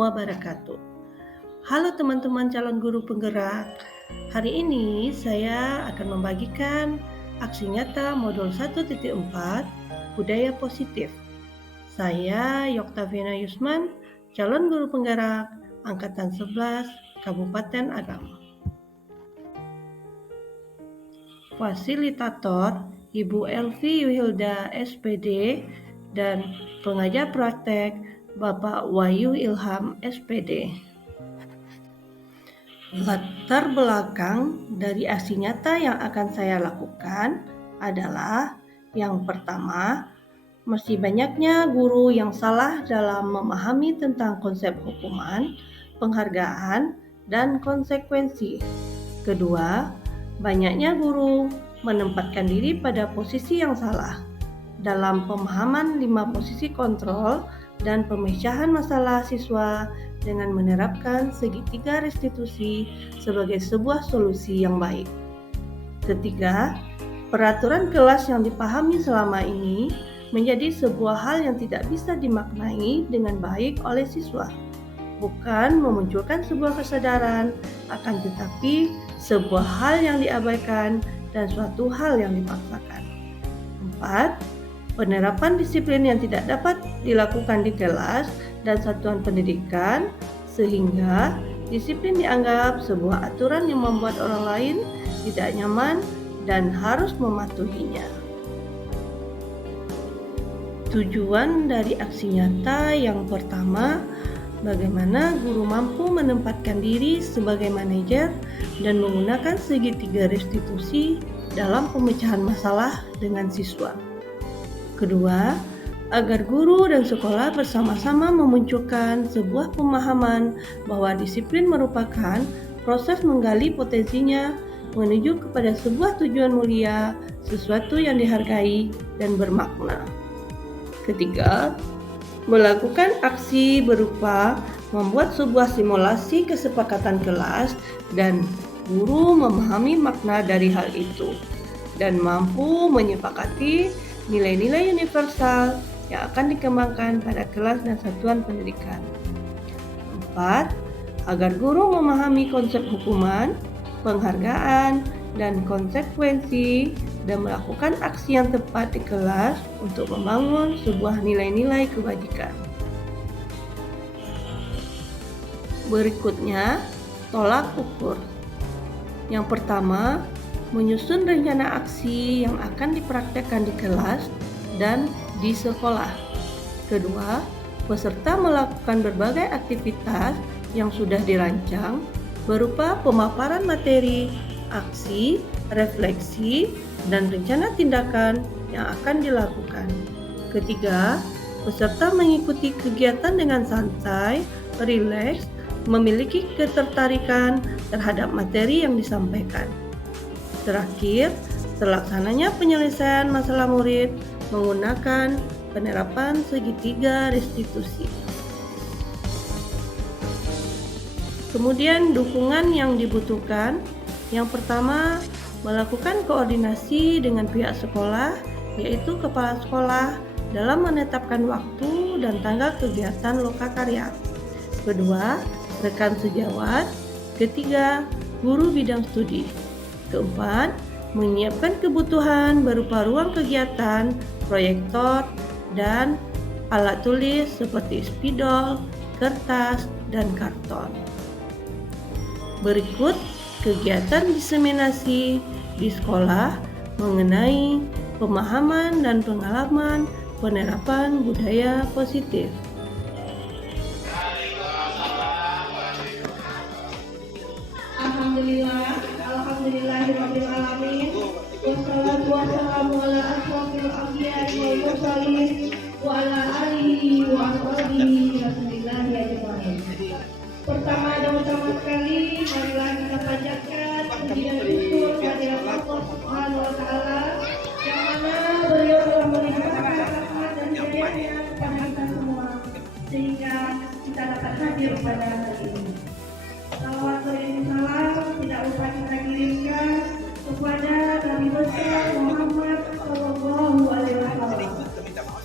wabarakatuh. Halo teman-teman calon guru penggerak. Hari ini saya akan membagikan aksi nyata modul 1.4 Budaya Positif. Saya Yoktaviana Yusman, calon guru penggerak Angkatan 11 Kabupaten Agam. Fasilitator Ibu Elvi Yuhilda SPD dan pengajar praktek Bapak Wahyu Ilham SPD. Latar belakang dari aksi nyata yang akan saya lakukan adalah yang pertama, masih banyaknya guru yang salah dalam memahami tentang konsep hukuman, penghargaan, dan konsekuensi. Kedua, banyaknya guru menempatkan diri pada posisi yang salah dalam pemahaman 5 posisi kontrol dan pemecahan masalah siswa dengan menerapkan segitiga restitusi sebagai sebuah solusi yang baik. Ketiga, peraturan kelas yang dipahami selama ini menjadi sebuah hal yang tidak bisa dimaknai dengan baik oleh siswa, bukan memunculkan sebuah kesadaran, akan tetapi sebuah hal yang diabaikan dan suatu hal yang dipaksakan. 4. Penerapan disiplin yang tidak dapat dilakukan di kelas dan satuan pendidikan, sehingga disiplin dianggap sebuah aturan yang membuat orang lain tidak nyaman dan harus mematuhinya. Tujuan dari aksi nyata yang pertama, bagaimana guru mampu menempatkan diri sebagai manajer dan menggunakan segitiga restitusi dalam pemecahan masalah dengan siswa. Kedua, agar guru dan sekolah bersama-sama memunculkan sebuah pemahaman bahwa disiplin merupakan proses menggali potensinya menuju kepada sebuah tujuan mulia, sesuatu yang dihargai dan bermakna. Ketiga, melakukan aksi berupa membuat sebuah simulasi kesepakatan kelas dan guru memahami makna dari hal itu dan mampu menyepakati nilai-nilai universal yang akan dikembangkan pada kelas dan satuan pendidikan. 4. Agar guru memahami konsep hukuman, penghargaan, dan konsekuensi dan melakukan aksi yang tepat di kelas untuk membangun sebuah nilai-nilai kebajikan. Berikutnya, tolak ukur. Yang pertama, menyusun rencana aksi yang akan dipraktekkan di kelas dan di sekolah. Kedua, peserta melakukan berbagai aktivitas yang sudah dirancang berupa pemaparan materi, aksi, refleksi, dan rencana tindakan yang akan dilakukan. Ketiga, peserta mengikuti kegiatan dengan santai, rileks, memiliki ketertarikan terhadap materi yang disampaikan. Terakhir, terlaksananya penyelesaian masalah murid menggunakan penerapan segitiga restitusi. Kemudian dukungan yang dibutuhkan. Yang pertama, melakukan koordinasi dengan pihak sekolah, yaitu kepala sekolah dalam menetapkan waktu dan tanggal kegiatan lokakarya. Kedua, rekan sejawat. Ketiga, guru bidang studi. Keempat, menyiapkan kebutuhan berupa ruang kegiatan, proyektor, dan alat tulis seperti spidol, kertas, dan karton. Berikut kegiatan diseminasi di sekolah mengenai pemahaman dan pengalaman penerapan budaya positif. Alhamdulillahirrahmanirrahim. Wassalatu wassalamu ala asrofil anbiya'i wal mursalin wa ala alihi wa ashabihi rasulillahi ajma'in. Pertama dan utama sekali, marilah kita panjatkan puji dan syukur kehadirat Allah Subhanahu wa taala yang mana beliau telah memberikan rahmat dan hidayahnya kepada kita semua sehingga kita dapat hadir pada hari ini. Salawat dan salam tidak lupa kita kirimkan kepada Nabi besar Muhammad Sallallahu Alaihi Wasallam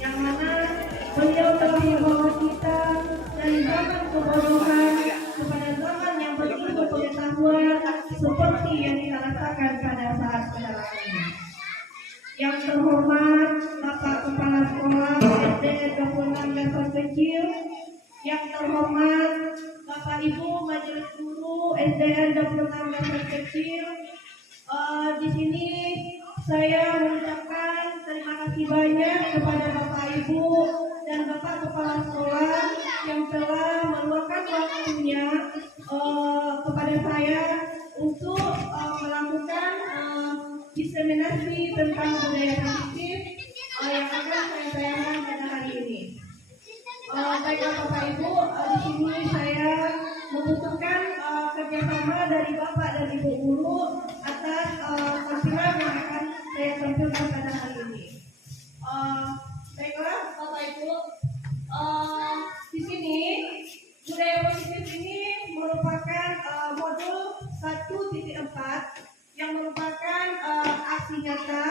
yang mana beliau telah membawa kita dari zaman ke laksanakan pada saat pendalaman ini. Yang terhormat Bapak Kepala Sekolah SD 26 Desa Kecil, yang terhormat Bapak Ibu Majelis Guru SDN 26 Desa Kecil, di sini saya mengucapkan terima kasih banyak kepada Bapak Ibu dan Bapak Kepala Sekolah yang telah meluangkan waktunya kepada saya untuk melakukan diseminasi tentang budaya positif yang akan saya tayangkan pada hari ini. Baiklah Bapak Ibu, di sini saya membutuhkan kerjasama dari Bapak dan Ibu Guru atas tampilan yang akan saya tampilkan pada hari ini. Baiklah Bapak Ibu, di sini budaya positif ini merupakan modul 1.4 yang merupakan aksi nyata.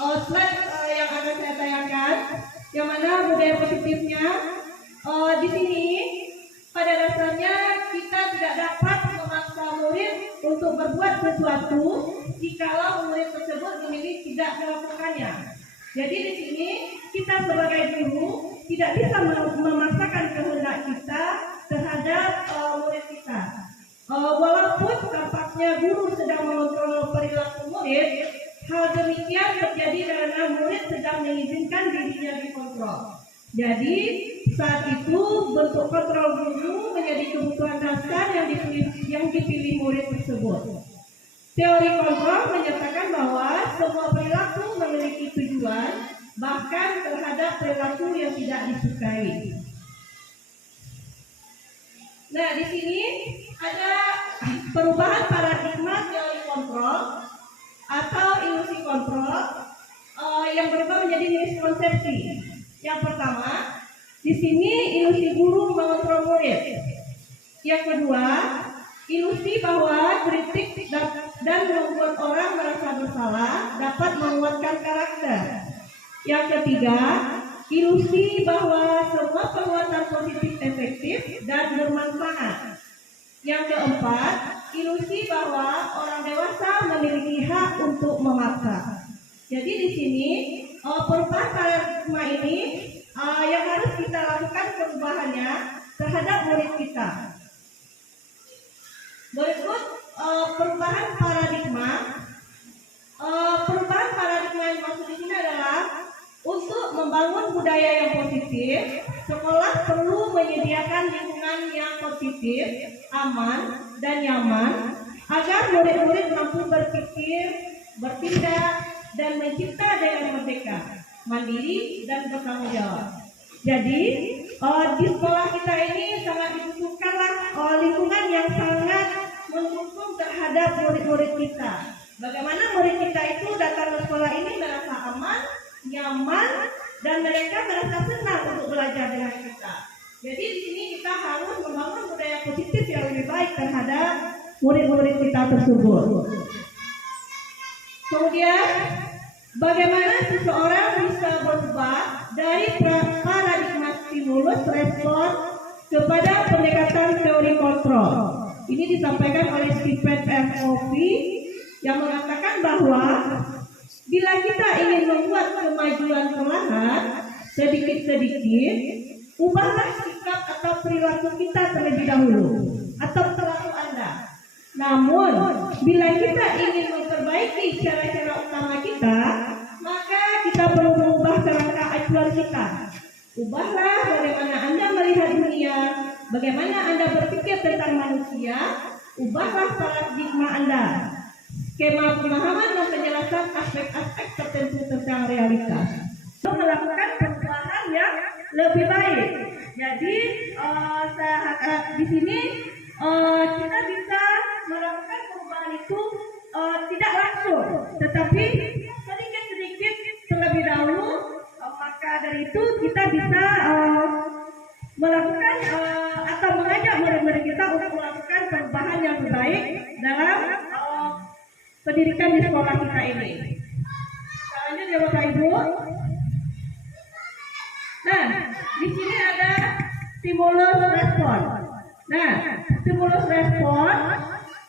Slide yang akan saya tayangkan, yang mana budaya positifnya di sini pada dasarnya kita tidak dapat memaksa murid untuk berbuat sesuatu jikalau murid tersebut memilih tidak melakukannya. Jadi di sini kita sebagai guru tidak bisa memaksakan kehendak kita terhadap murid kita. Walaupun tampaknya guru sedang mengontrol perilaku murid, hal demikian terjadi karena murid sedang mengizinkan dirinya dikontrol. Jadi saat itu bentuk kontrol guru menjadi kebutuhan dasar yang dipilih murid tersebut. Teori kontrol menyatakan bahwa semua perilaku memiliki tujuan, bahkan terhadap perilaku yang tidak disukai. Nah, di sini ada perubahan paradigma teori kontrol atau ilusi kontrol yang berubah menjadi miskonsepsi. Yang pertama, di sini ilusi guru mengontrol murid. Yang kedua, ilusi bahwa kritik dan membuat orang merasa bersalah dapat menguatkan karakter. Yang ketiga, ilusi bahwa semua perbuatan positif efektif dan bermanfaat. Yang keempat, ilusi bahwa orang dewasa memiliki hak untuk memaksa. Jadi di sini perubahan paradigma ini yang harus kita lakukan perubahannya terhadap murid kita. Berikut perubahan paradigma. Perubahan paradigma yang maksud di sini adalah untuk membangun budaya yang positif, sekolah perlu menyediakan lingkungan yang positif, aman, dan nyaman agar murid-murid mampu berpikir, bertindak, dan mencipta dengan merdeka, mandiri, dan bertanggung jawab. Jadi di sekolah kita ini sangat dibutuhkanlah lingkungan yang sangat mendukung terhadap murid-murid kita. Bagaimana murid kita itu datang ke sekolah ini merasa aman, nyaman, dan mereka merasa senang untuk belajar dengan kita. Jadi di sini kita harus membangun budaya positif yang lebih baik terhadap murid-murid kita tersebut. Kemudian, bagaimana seseorang bisa berubah dari paradigma stimulus respon kepada pendekatan teori kontrol. Ini disampaikan oleh Stephen R. Covey yang mengatakan bahwa bila kita ingin membuat kemajuan perlahan, sedikit-sedikit, ubahlah sikap atau perilaku kita terlebih dahulu, atau perilaku Anda. Namun, bila kita ingin memperbaiki cara-cara utama kita, maka kita perlu mengubah kerangka acuan kita. Ubahlah bagaimana Anda melihat dunia, bagaimana Anda berpikir tentang manusia, ubahlah paradigma Anda. Skema pemahaman dan penjelasan aspek-aspek tertentu tentang realitas. Untuk melakukan perubahan yang lebih baik. Jadi di sini kita bisa melakukan perubahan itu tidak langsung, tetapi sedikit-sedikit terlebih dahulu. Maka dari itu kita bisa melakukan atau mengajak murid-murid kita untuk melakukan perubahan yang lebih baik dalam pendidikan di sekolah kita ini. Selanjutnya ya Bapak Ibu. Nah, di sini ada stimulus respon. Nah, stimulus respon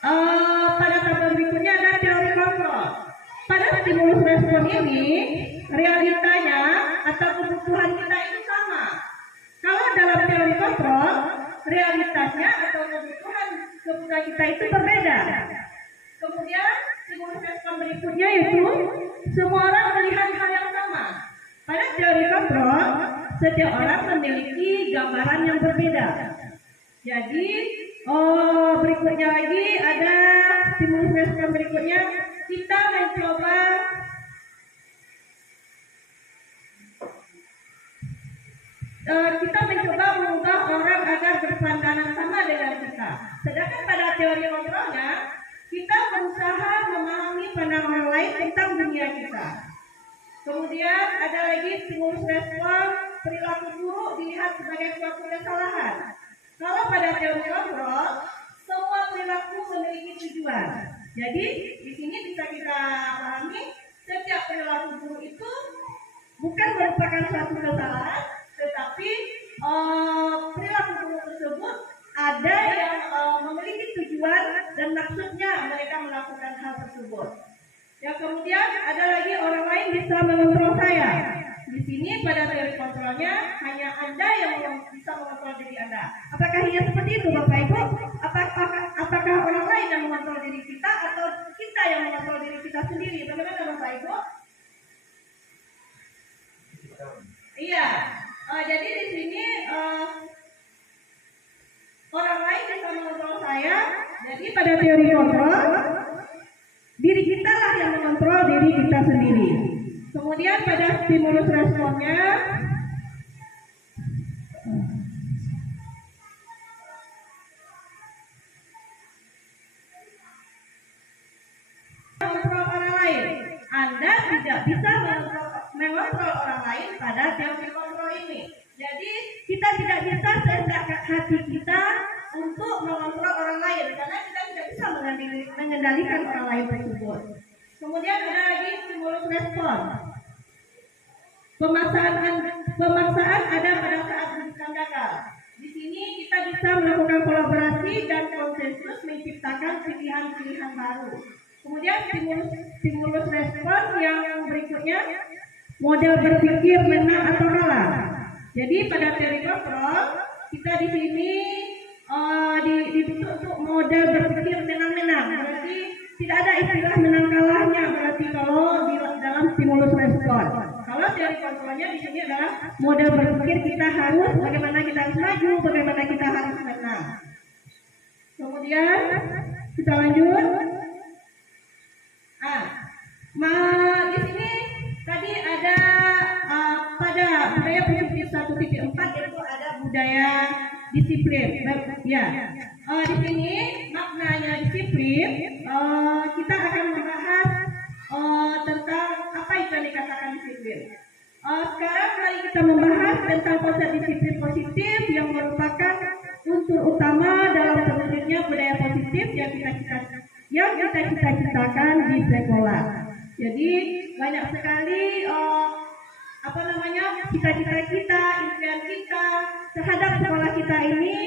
Pada tabel berikutnya ada teori kontrol. Pada stimulus respon ini, realitanya atau kebutuhan kita itu sama. Kalau dalam teori kontrol, realitasnya atau kebutuhan kita itu berbeda. Kemudian stimulus respon berikutnya yaitu semua orang melihat hal yang sama. Pada teori kontrol, setiap orang memiliki gambaran yang berbeda. Jadi berikutnya lagi ada stimulus respon berikutnya, kita mencoba mengubah orang agar berpandangan sama dengan kita. Sedangkan pada teori kontrolnya, kita berusaha memahami pandangan orang lain tentang dunia kita. Kemudian ada lagi stimulus respon, perilaku buruk dilihat sebagai suatu kesalahan. Kalau pada teori kontrol, semua perilaku memiliki tujuan. Jadi di sini bisa kita pahami, setiap perilaku buruk itu bukan merupakan suatu kesalahan, tetapi perilaku buruk tersebut ada yang memiliki tujuan dan maksudnya mereka melakukan hal tersebut. Ya, kemudian ada lagi orang lain bisa mengontrol saya. Di sini pada teori kontrolnya hanya Anda yang bisa mengontrol diri Anda. Apakah iya seperti itu, Bapak Ibu? Apakah orang lain yang mengontrol diri kita atau kita yang mengontrol diri kita sendiri? Bagaimana, Bapak Ibu? Iya. Jadi di sini orang lain bisa mengontrol saya. Jadi pada teori kontrol, diri kita lah yang mengontrol diri kita sendiri. Kemudian pada stimulus responnya, mengontrol orang lain. Anda tidak bisa mengontrol orang lain pada teori kontrol ini. Jadi kita tidak bisa sehendak hati kita untuk mengontrol orang lain karena kita tidak bisa mengendalikan orang lain tersebut. Kemudian ada lagi stimulus respon. Pemaksaan ada pada saat bukan gagal. Di sini kita bisa melakukan kolaborasi dan konsensus menciptakan pilihan-pilihan baru. Kemudian stimulus respon yang berikutnya, model berpikir menang atau kalah. Jadi pada teori kontrol kita di sini dibentuk untuk model berpikir menang-menang. Berarti tidak ada istilah menang kalahnya. Berarti kalau di dalam stimulus respon. Kalau teori kontrolnya di sini adalah model berpikir kita harus bagaimana kita harus maju, bagaimana kita harus menang. Kemudian kita lanjut. Di sini tadi ada pada budaya positif 1.4 yaitu ada budaya disiplin. Ya, di sini maknanya disiplin. Kita akan membahas tentang apa itu yang dikatakan disiplin. Sekarang mari kita membahas tentang konsep disiplin positif yang merupakan unsur utama dalam terwujudnya budaya positif yang kita cita-citakan di sekolah. Jadi banyak sekali cita-cita kita, impian kita terhadap sekolah kita ini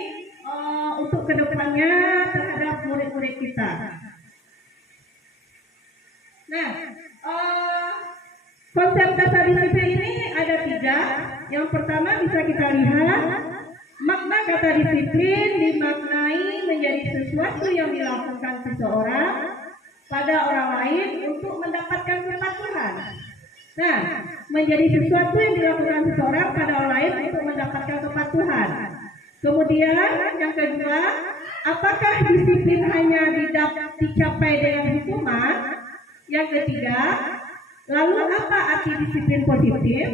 untuk kedepannya terhadap murid-murid kita. Nah, konsep dasar disiplin ini ada 3. Yang pertama bisa kita lihat, makna kata disiplin dimaknai menjadi sesuatu yang dilakukan seseorang pada orang lain untuk mendapatkan kepatuhan. Nah, menjadi sesuatu yang dilakukan seseorang pada orang lain untuk mendapatkan kepatuhan. Kemudian yang kedua, apakah disiplin hanya dicapai dengan hukuman? Yang ketiga, lalu apa arti disiplin positif?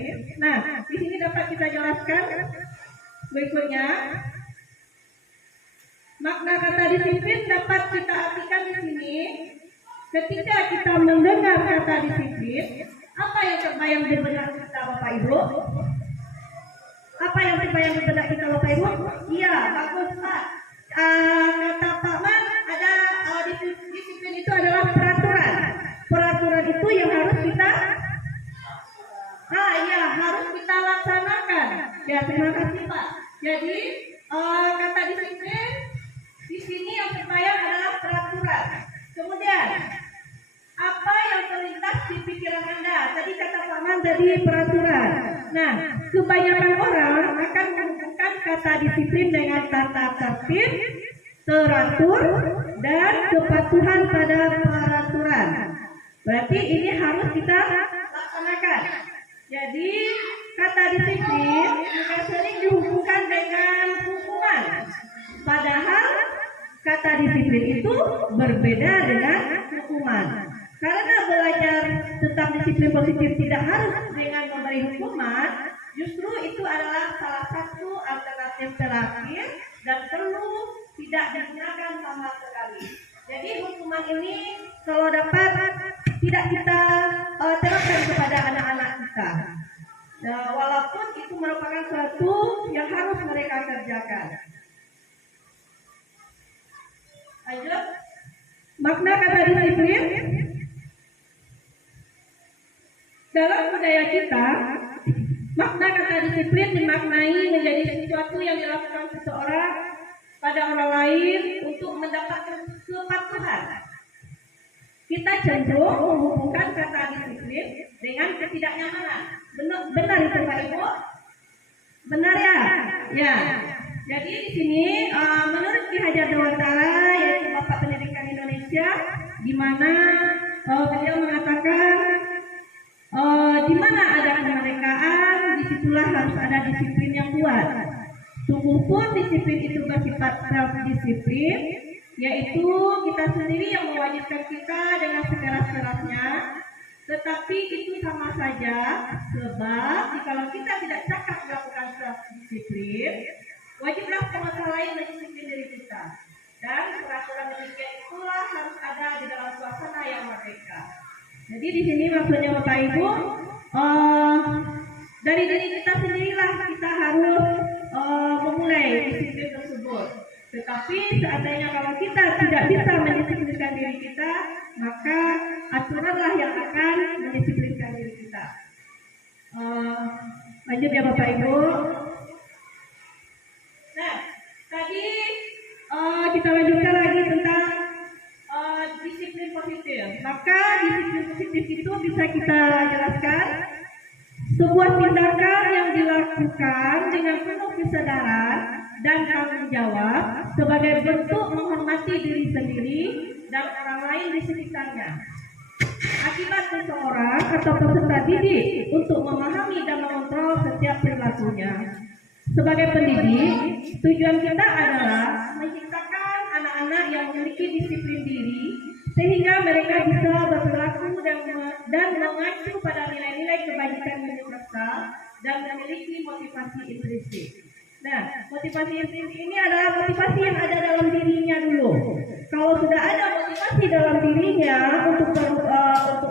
Nah, di sini dapat kita jelaskan berikutnya. Makna kata disiplin dapat kita artikan di sini. Ketika kita mendengar kata disiplin, apa yang terbayang di benak kita, Bapak Ibu? Apa yang terbayang di benak kita, Bapak Ibu? Iya, bagus Pak. Kata Pak Man, ada disiplin itu adalah peraturan. Peraturan itu yang harus kita harus kita laksanakan. Ya, terima kasih Pak. Jadi kata disiplin di sini yang terbayang adalah peraturan. peraturan. Kemudian, apa yang terlintas di pikiran Anda? Tadi kata Paman tadi peraturan. Nah, kebanyakan orang akan menghubungkan kata disiplin dengan tata tertib, teratur, dan kepatuhan pada peraturan. Berarti ini harus kita laksanakan. Jadi, kata disiplin juga sering dihubungkan dengan hukuman. Padahal kata disiplin itu berbeda dengan hukuman. Karena belajar tentang disiplin positif tidak harus dengan memberi hukuman, justru itu adalah salah satu alternatif terakhir dan perlu tidak digunakan sama sekali. Jadi hukuman ini kalau dapat tidak kita terapkan kepada anak-anak kita. Nah, walaupun itu merupakan sesuatu yang harus mereka kerjakan. Lanjut. Makna kata disiplin dalam budaya kita, makna kata disiplin dimaknai menjadi sesuatu yang dilakukan seseorang pada orang lain untuk mendapatkan kepatuhan. Kita cenderung menghubungkan kata disiplin dengan ketidaknyamanan. Benar itu Pak Ibu? Benar ya? Ya. Jadi di sini menurut Ki Hajar Dewantara, yaitu Bapak Pendidikan Indonesia, di mana beliau mengatakan di mana ada kemerdekaan, disitulah harus ada disiplin yang kuat. Sungguh pun disiplin itu bersifat self-disiplin, yaitu kita sendiri yang mewajibkan kita dengan sekeras-kerasnya. Tetapi itu sama saja, sebab jikalau kita tidak cakap melakukan self-disiplin, wajiblah penguasa lain mendisiplin diri kita. Dan peraturan demikian itulah harus ada di dalam suasana yang merdeka. Jadi di sini maksudnya Bapak Ibu, dari diri kita sendirilah kita harus memulai disiplin tersebut. Tetapi seandainya kalau kita tidak bisa mendisiplinkan diri kita, maka aturanlah yang akan mendisiplinkan diri kita. Lanjut ya Bapak Ibu. Nah, tadi kita lanjutkan lagi tentang disiplin positif. Maka disiplin positif itu bisa kita jelaskan sebuah tindakan yang dilakukan dengan penuh kesadaran dan tanggung jawab sebagai bentuk menghormati diri sendiri dan orang lain di sekitarnya. Akibat seseorang atau peserta didik untuk memahami dan mengontrol setiap perilakunya. Sebagai pendidik, tujuan kita adalah menciptakan anak-anak yang memiliki disiplin diri sehingga mereka bisa berperilaku dan mengacu pada nilai-nilai kebajikan universal dan memiliki motivasi intrinsik. Nah, motivasi intrinsik ini adalah motivasi yang ada dalam dirinya dulu. Kalau sudah ada motivasi dalam dirinya untuk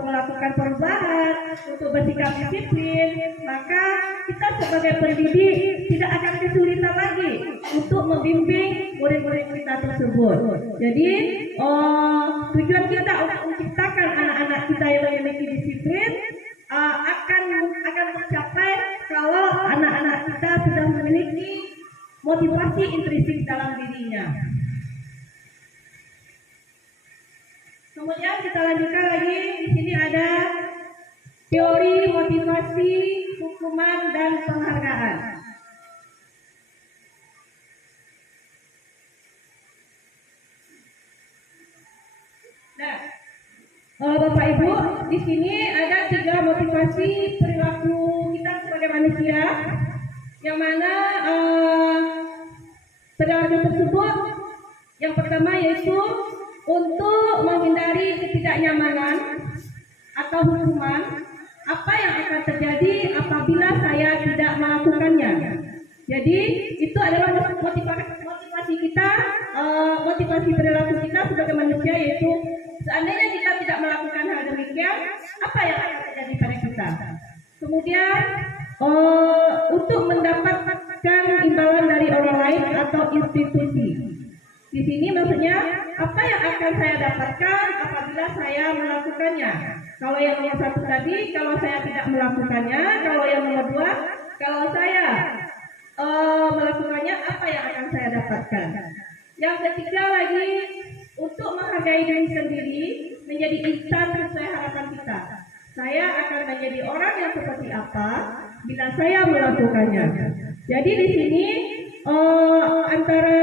melakukan perubahan, untuk bersikap disiplin, maka kita sebagai pendidik tidak akan kesulitan lagi untuk membimbing murid-murid kita tersebut. Jadi tujuan kita untuk menciptakan anak-anak kita yang memiliki disiplin akan tercapai kalau anak-anak kita sudah memiliki motivasi intrinsik dalam dirinya. Kemudian kita lanjutkan lagi, di sini ada teori motivasi, hukuman, dan penghargaan. Nah, Bapak Ibu, di sini ada 3 motivasi perilaku kita sebagai manusia, yang mana perilaku tersebut yang pertama yaitu untuk menghindari ketidaknyamanan atau hukuman. Apa yang akan terjadi apabila saya tidak melakukannya? Jadi itu adalah motivasi kita, motivasi perilaku kita sebagai manusia, yaitu seandainya kita tidak melakukan hal demikian, apa yang akan terjadi pada kita? Kemudian untuk mendapatkan imbalan dari orang lain atau institusi. Di sini maksudnya apa yang akan saya dapatkan apabila saya melakukannya. Kalau yang nomor 1 tadi, kalau saya tidak melakukannya. Kalau yang nomor 2, kalau saya melakukannya, apa yang akan saya dapatkan. Yang ketiga lagi, untuk menghargai diri sendiri menjadi insan sesuai harapan kita. Saya akan menjadi orang yang seperti apa bila saya melakukannya. Jadi di sini antara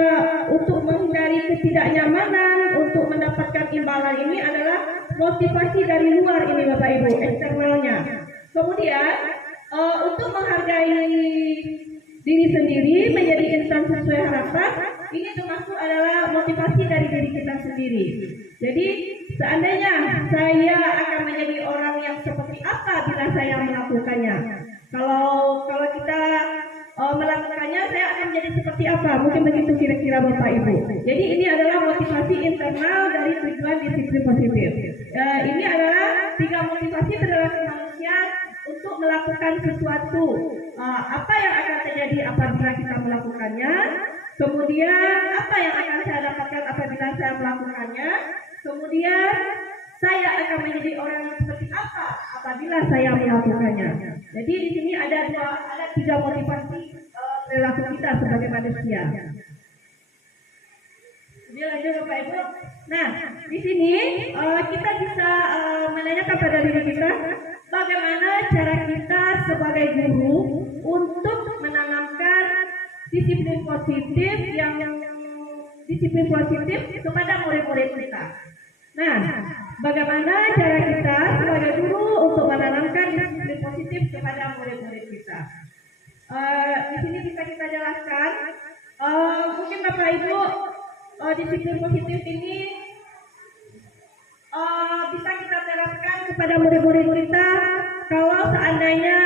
untuk menghindari ketidaknyamanan, untuk mendapatkan imbalan ini adalah motivasi dari luar ini Bapak Ibu, eksternalnya. Kemudian untuk menghargai diri sendiri menjadi insan sesuai harapan, ini termasuk adalah motivasi dari diri kita sendiri. Jadi seandainya saya akan menjadi orang yang seperti apa bila saya melakukannya. Kalau kita melakukannya, saya akan menjadi seperti apa? Mungkin begitu kira-kira Bapak Ibu. Jadi ini adalah motivasi internal dari tujuan disiplin positif. Ini adalah 3 motivasi perilaku manusia untuk melakukan sesuatu. Apa yang akan terjadi apabila kita melakukannya? Kemudian apa yang akan saya dapatkan apabila saya melakukannya? Kemudian saya akan menjadi orang yang seperti apa apabila saya melakukannya. Jadi di sini ada 3 motivasi perilaku kita sebagai manusia. Jadi lanjut Bapak Ibu. Nah, di sini kita bisa menanyakan pada diri kita, bagaimana cara kita sebagai guru untuk menanamkan disiplin positif kepada murid-murid kita. Nah, bagaimana cara kita sebagai guru untuk menanamkan disiplin positif kepada murid-murid kita? Di sini bisa kita jelaskan. Mungkin Bapak Ibu, disiplin positif ini bisa kita terapkan kepada murid-murid kita kalau seandainya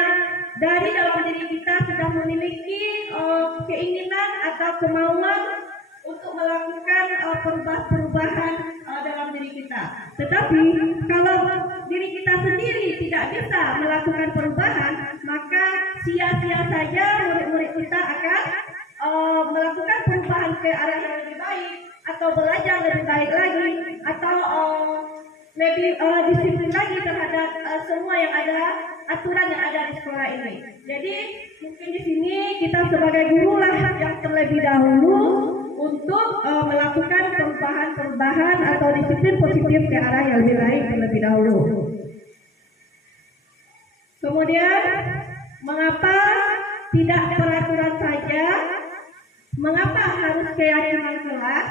dari dalam diri kita sudah memiliki keinginan atau kemauan untuk melakukan perubahan dalam diri kita. Tetapi kalau diri kita sendiri tidak bisa melakukan perubahan, maka sia-sia saja murid-murid kita akan melakukan perubahan ke arah yang lebih baik, atau belajar lebih baik lagi, atau lebih disiplin lagi terhadap semua yang ada, aturan yang ada di sekolah ini. Jadi mungkin di sini kita sebagai guru lah yang terlebih dahulu untuk melakukan perubahan atau disiplin positif ke arah yang lebih baik terlebih dahulu. Kemudian mengapa tidak peraturan saja? Mengapa harus keyakinan kelas?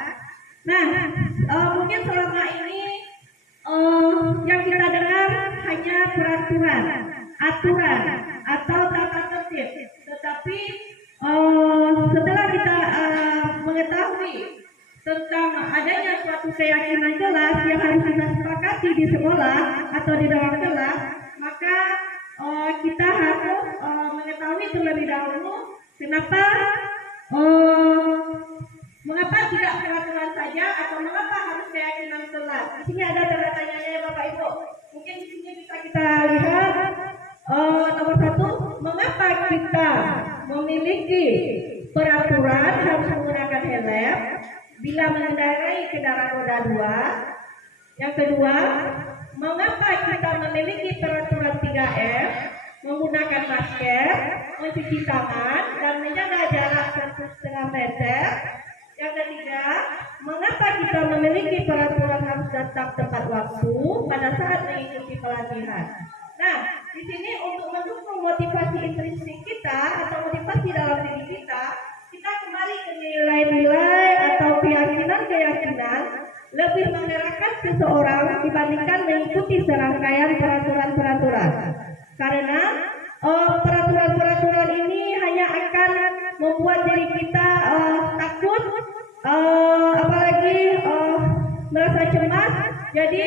Nah, mungkin selama ini yang kita dengar hanya peraturan, aturan, atau tata tertib. Tetapi setelah kita mengetahui tentang adanya suatu keyakinan kelas yang harus kita sepakati di sekolah atau di dalam kelas, maka kita harus mengetahui terlebih dahulu mengapa tidak peraturan saja atau mengapa harus keyakinan kelas. Di sini ada tanda tanya ya Bapak Ibu. Mungkin di sini bisa kita lihat nomor 1, mengapa kita memiliki peraturan harus menggunakan helm bila mengendarai kendaraan roda 2. Yang kedua, mengapa kita memiliki peraturan 3M, menggunakan masker, mencuci tangan, dan menjaga jarak 1,5 meter. Yang ketiga, mengapa kita memiliki peraturan harus datang tepat waktu pada saat mengikuti pelatihan. Nah, di sini untuk mendukung motivasi intrinsik kita atau motivasi dalam diri kita kembali ke nilai-nilai atau keyakinan lebih menggerakkan seseorang dibandingkan mengikuti serangkaian peraturan-peraturan. Karena peraturan-peraturan ini hanya akan membuat diri kita takut, apalagi merasa cemas. Jadi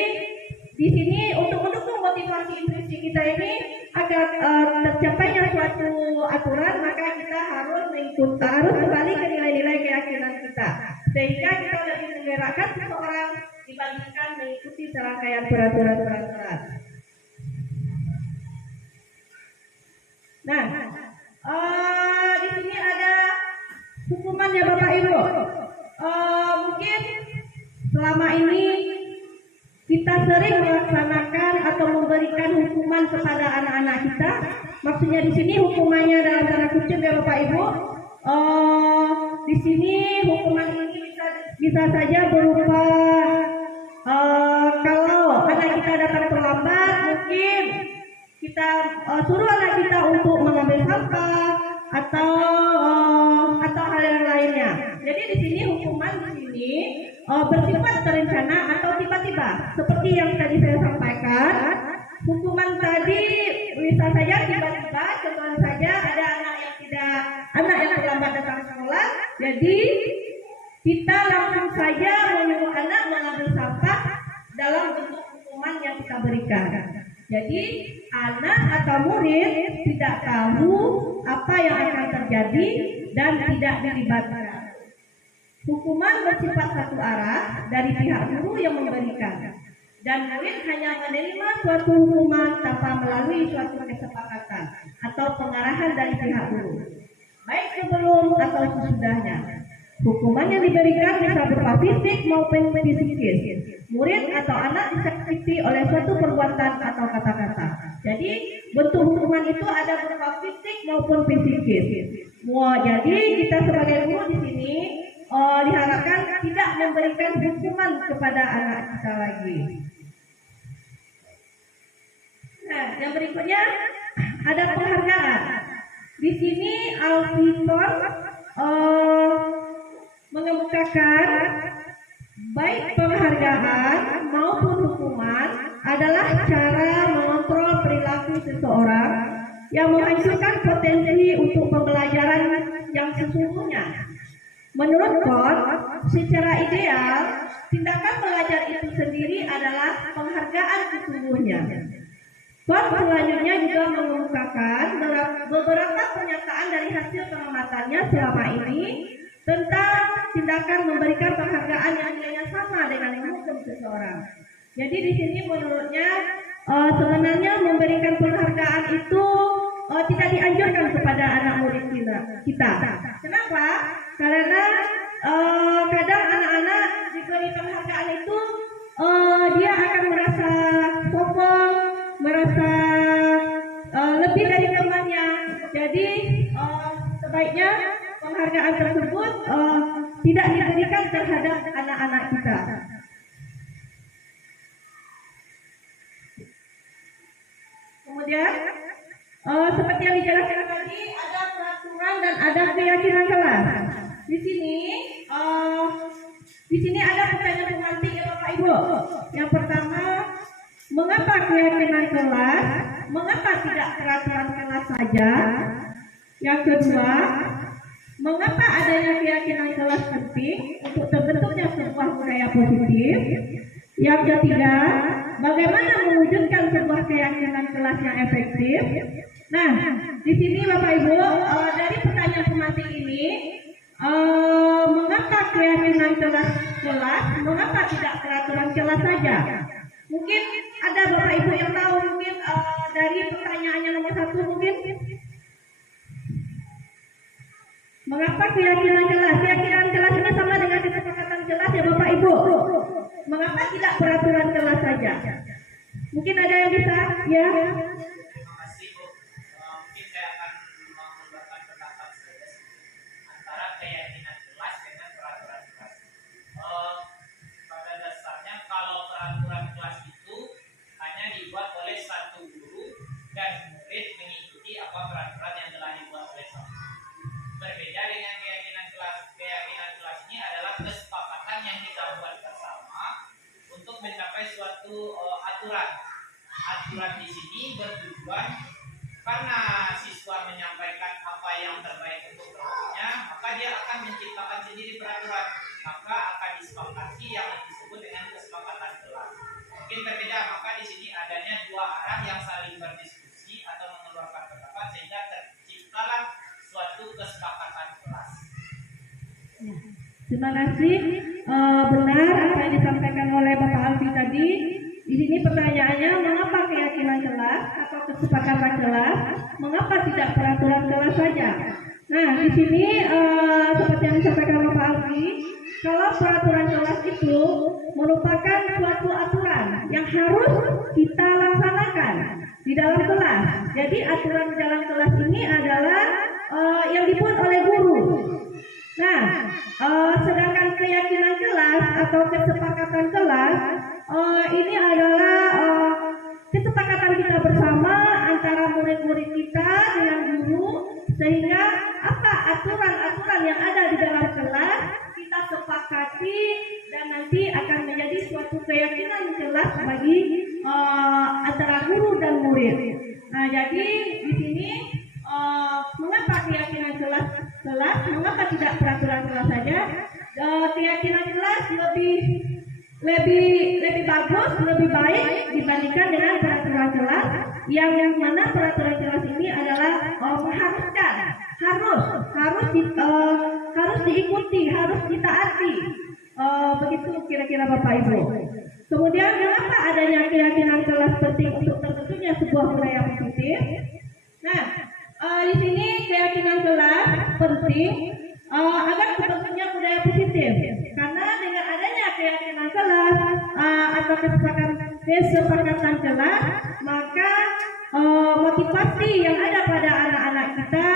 di sini untuk mendukung motivasi intrinsik kita ini agar tercapainya suatu aturan, maka kita harus kembali ke nilai-nilai keyakinan kita, sehingga kita lebih menggerakkan seseorang dibandingkan mengikuti serangkaian peraturan-peraturan. Nah, di sini ada hukumannya Bapak Ibu. Mungkin selama ini kita sering melaksanakan atau memberikan hukuman kepada anak-anak kita. Maksudnya di sini hukumannya dalam tanda kutip ya Bapak Ibu. Di sini hukuman ini bisa saja berupa Kalau anak kita datang terlambat, mungkin kita suruh anak kita untuk mengambil sampah atau hal yang lainnya. Jadi di sini hukuman di sini bersifat terencana atau tiba-tiba. Seperti yang tadi saya sampaikan, hukuman tadi bisa saja tiba-tiba. Contoh saja ada anak yang terlambat datang sekolah, jadi kita langsung saja menyuruh anak mengambil sampah dalam bentuk hukuman yang kita berikan. Jadi anak atau murid tidak tahu apa yang akan terjadi dan tidak dilibatkan. Hukuman bersifat satu arah dari pihak guru yang memberikan, dan murid hanya menerima suatu hukuman tanpa melalui suatu kesepakatan atau pengarahan dari pihak guru, baik sebelum atau sesudahnya. Hukuman yang diberikan bisa berupa fisik maupun psikis. Murid atau anak disakiti oleh suatu perbuatan atau kata-kata. Jadi bentuk hukuman itu ada berupa fisik maupun psikis. Jadi kita sebagai guru di sini diharapkan tidak memberikan hukuman kepada anak kita lagi. Nah, yang berikutnya ada penghargaan. Di sini Alfikon mengemukakan baik penghargaan maupun hukuman adalah cara mengontrol perilaku seseorang yang menghancurkan potensi untuk pembelajaran yang sesungguhnya. Menurut Kon, secara ideal, tindakan belajar itu sendiri adalah penghargaan sesungguhnya. Kon selanjutnya juga mengemukakan beberapa pernyataan dari hasil pengamatannya selama ini tentang tindakan memberikan penghargaan yang nilainya sama dengan menghukum seseorang. Jadi di sini menurutnya sebenarnya memberikan penghargaan itu tidak dianjurkan kepada anak murid kita. Kenapa? Karena kadang anak-anak diberi penghargaan itu dia akan merasa sombong, merasa lebih dari temannya. Jadi sebaiknya penghargaan tersebut tidak diberikan terhadap anak-anak kita. Kemudian seperti yang dijelaskan tadi, ada peraturan dan ada keyakinan kelas. Di sini ada pertanyaan pemantik ya Bapak Ibu. Yang pertama, mengapa keyakinan kelas? Mengapa tidak peraturan kelas saja? Yang kedua, mengapa adanya keyakinan kelas penting untuk terbentuknya sebuah budaya positif? Yang ketiga, bagaimana mewujudkan sebuah keyakinan kelas yang efektif? Nah, di sini Bapak Ibu, dari pertanyaan pemantik ini, mengapa keyakinan kelas, mengapa tidak peraturan kelas saja? Mungkin ada Bapak Ibu yang tahu, mungkin dari pertanyaannya nomor 1 mungkin. Mengapa keyakinan kelas? Keyakinan kelas ini sama dengan kesepakatan kelas ya Bapak Ibu. Mengapa tidak peraturan kelas saja? Mungkin ada yang bisa, ya? Terima kasih Bu. Mungkin saya akan mengeluarkan pendapat saya antara keyakinan kelas dengan peraturan kelas. Pada dasarnya kalau peraturan kelas itu hanya dibuat oleh satu guru dan murid mengikuti apa peraturan yang telah dibuat oleh satu. Berbeda dengan keyakinan kelas. Keyakinan kelas ini adalah kesepakatan yang kita buat bersama untuk mencapai suatu aturan. Aturan di sini bertujuan karena siswa menyampaikan apa yang terbaik untuk kelompoknya, maka dia akan menciptakan sendiri peraturan, maka akan disepakati yang disebut dengan kesepakatan kelas. Mungkin berbeda, maka di sini adanya dua arah yang saling berdiskusi atau mengeluarkan pendapat sehingga terciptalah suatu kesepakatan kelas. Terima kasih. Benar apa yang disampaikan oleh Bapak Alfi tadi. Di sini pertanyaannya, mengapa keyakinan kelas atau kesepakatan kelas? Mengapa tidak peraturan kelas saja? Nah, di sini seperti yang disampaikan Bapak Alfi, kalau peraturan kelas itu merupakan suatu aturan yang harus kita laksanakan di dalam kelas. Jadi aturan di dalam kelas ini adalah yang dibuat oleh guru. Nah, sedangkan keyakinan kelas atau kesepakatan kelas ini adalah kesepakatan kita bersama antara murid-murid kita dengan guru, sehingga apa aturan-aturan yang ada di dalam kelas kita sepakati dan nanti akan menjadi suatu keyakinan jelas bagi antara guru dan murid. Nah, jadi di sini mengapa keyakinan kelas, mengapa tidak peraturan kelas saja? Keyakinan kelas lebih bagus, lebih baik dibandingkan dengan peraturan kelas yang mana peraturan kelas ini adalah mengharuskan, harus diikuti, harus ditaati. Begitu kira-kira Bapak Ibu. Kemudian mengapa adanya keyakinan kelas penting untuk terbentuknya sebuah budaya positif? Nah, di sini keyakinan kelas penting agar terbentuknya budaya positif. Karena dengan adanya keyakinan kelas atau kesepakatan kelas, maka motivasi yang ada pada anak-anak kita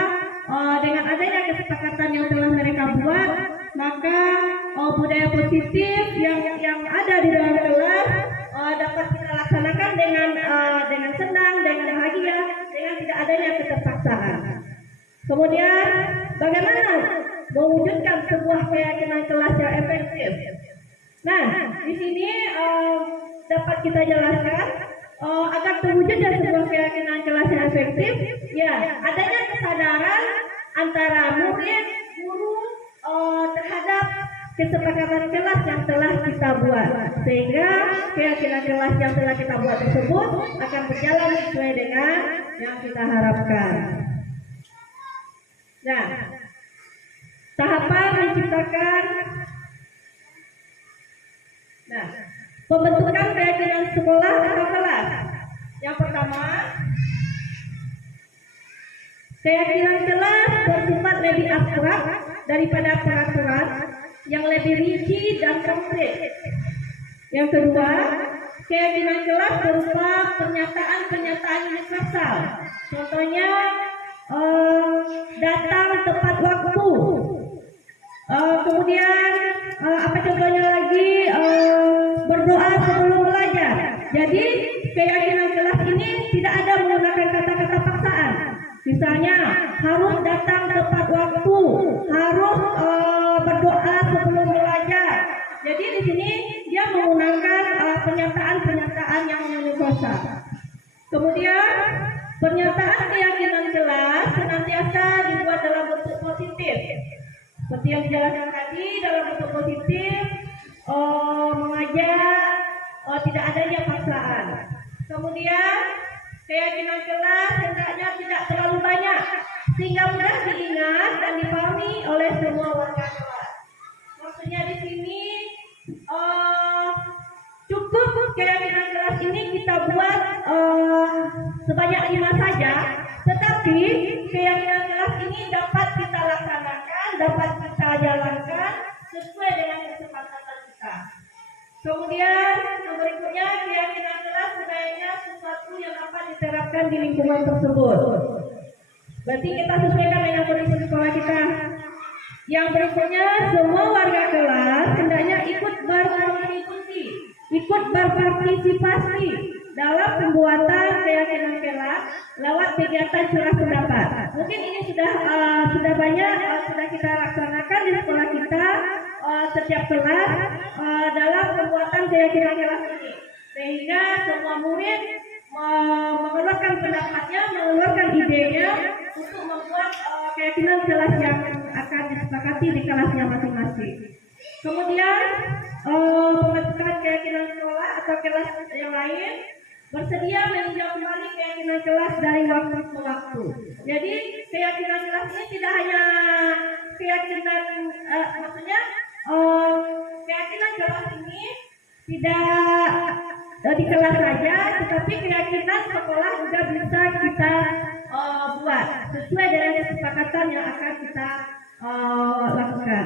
dengan adanya kesepakatan yang telah mereka buat, maka budaya positif yang ada di dalam kelas dapat kita laksanakan dengan senang, dengan bahagia, dengan tidak adanya keterpaksaan. Kemudian bagaimana mewujudkan sebuah keyakinan kelas yang efektif? Nah, di sini dapat kita jelaskan agar terwujudnya sebuah keyakinan kelas yang efektif, ya adanya kesadaran antara murid, guru terhadap kesepakatan kelas yang telah kita buat, sehingga keyakinan kelas yang telah kita buat tersebut akan berjalan sesuai dengan yang kita harapkan. Nah, tahapan menciptakan pembentukan keyakinan sekolah atau kelas. Yang pertama, keyakinan kelas bersifat lebih abstrak daripada peraturan yang lebih rinci dan konkret. Yang kedua, keyakinan kelas berupa pernyataan-pernyataan universal. Contohnya datang tepat waktu. Kemudian apa contohnya lagi? Berdoa sebelum belajar. Jadi keyakinan kelas ini tidak ada menggunakan kata-kata paksaan. Misalnya harus datang tepat waktu, harus berdoa sebelum belajar. Jadi di sini dia menggunakan pernyataan-pernyataan yang universal. Kemudian pernyataan keyakinan kelas senantiasa dibuat dalam bentuk positif. Seperti yang dijelaskan tadi, dalam bentuk positif, mengajak, tidak adanya paksaan. Kemudian keyakinan kelas hendaknya tidak terlalu banyak sehingga mudah diingat dan dipahami oleh semua warga kelas. Maksudnya di sini cukup keyakinan kelas ini kita buat sebanyak 5 saja, tetapi keyakinan kelas ini dapat kita laksanakan, dapat kita jalankan sesuai dengan kesepakatan kita. Kemudian yang berikutnya, keyakinan kelas sebaiknya sesuatu yang dapat diterapkan di lingkungan tersebut. Berarti kita sesuaikan dengan kondisi sekolah kita. Yang berikutnya, semua warga kelas hendaknya ikut berpartisipasi dalam pembuatan keyakinan kelas lewat kegiatan curah pendapat. Mungkin ini sudah banyak sudah kita laksanakan di sekolah kita setiap kelas dalam pembuatan keyakinan kelas ini, sehingga semua murid mengeluarkan pendapatnya, mengeluarkan idenya untuk membuat keyakinan kelas yang akan disepakati di kelasnya masing-masing. Kemudian pembentukan keyakinan sekolah atau kelas yang lain bersedia meninjau kembali keyakinan kelas dari waktu ke waktu. Jadi keyakinan kelas ini tidak hanya keyakinan, keyakinan kelas ini tidak di kelas saja, tetapi keyakinan sekolah juga bisa kita buat sesuai dengan kesepakatan yang akan kita lakukan.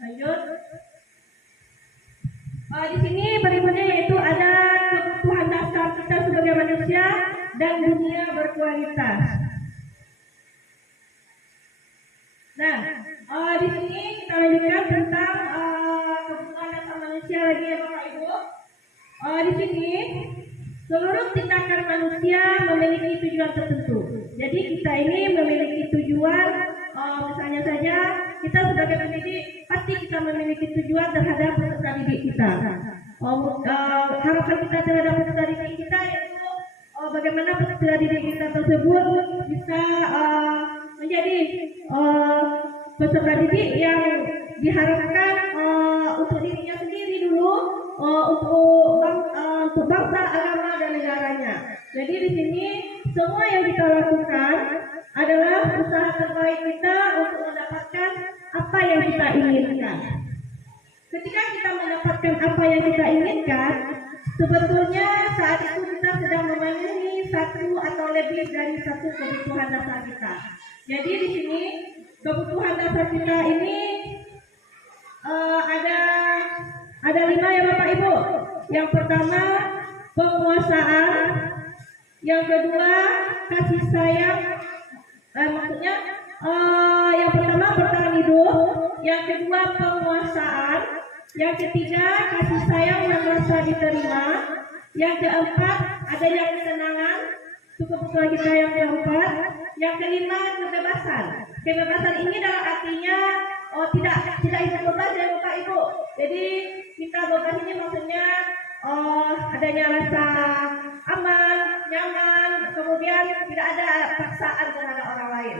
Lanjut. Di sini berikutnya yaitu ada kebutuhan dasar kita sebagai manusia dan dunia berkualitas. Nah, di sini kita lanjutkan tentang kebutuhan dasar manusia lagi ya Bapak Ibu. Di sini seluruh tindakan manusia memiliki tujuan tertentu. Jadi kita ini memiliki tujuan, misalnya saja kita sebagai pendidik pasti kita memiliki tujuan terhadap peserta didik kita. Harapan kita terhadap peserta didik kita yaitu bagaimana peserta didik kita tersebut bisa menjadi peserta didik yang diharapkan untuk dirinya sendiri dulu, untuk bangsa, agama dan negaranya. Jadi di sini semua yang kita lakukan adalah usaha terbaik kita untuk mendapatkan apa yang kita inginkan. Ketika kita mendapatkan apa yang kita inginkan, sebetulnya saat itu kita sedang memenuhi satu atau lebih dari satu kebutuhan dasar kita. Jadi di sini kebutuhan dasar kita ini ada 5 ya Bapak Ibu. Yang pertama penguasaan, yang kedua kasih sayang, yang pertama bertahan hidup, yang kedua penguasaan, yang ketiga kasih sayang yang merasa diterima, yang keempat adanya kesenangan, itu kebutuhan kita yang keempat, yang kelima kebebasan. Kebebasan ini dalam artinya tidak hidup bebas ya Bapak Ibu. Jadi kita bebas ini maksudnya adanya rasa aman, nyaman, kemudian tidak ada paksaan terhadap orang lain.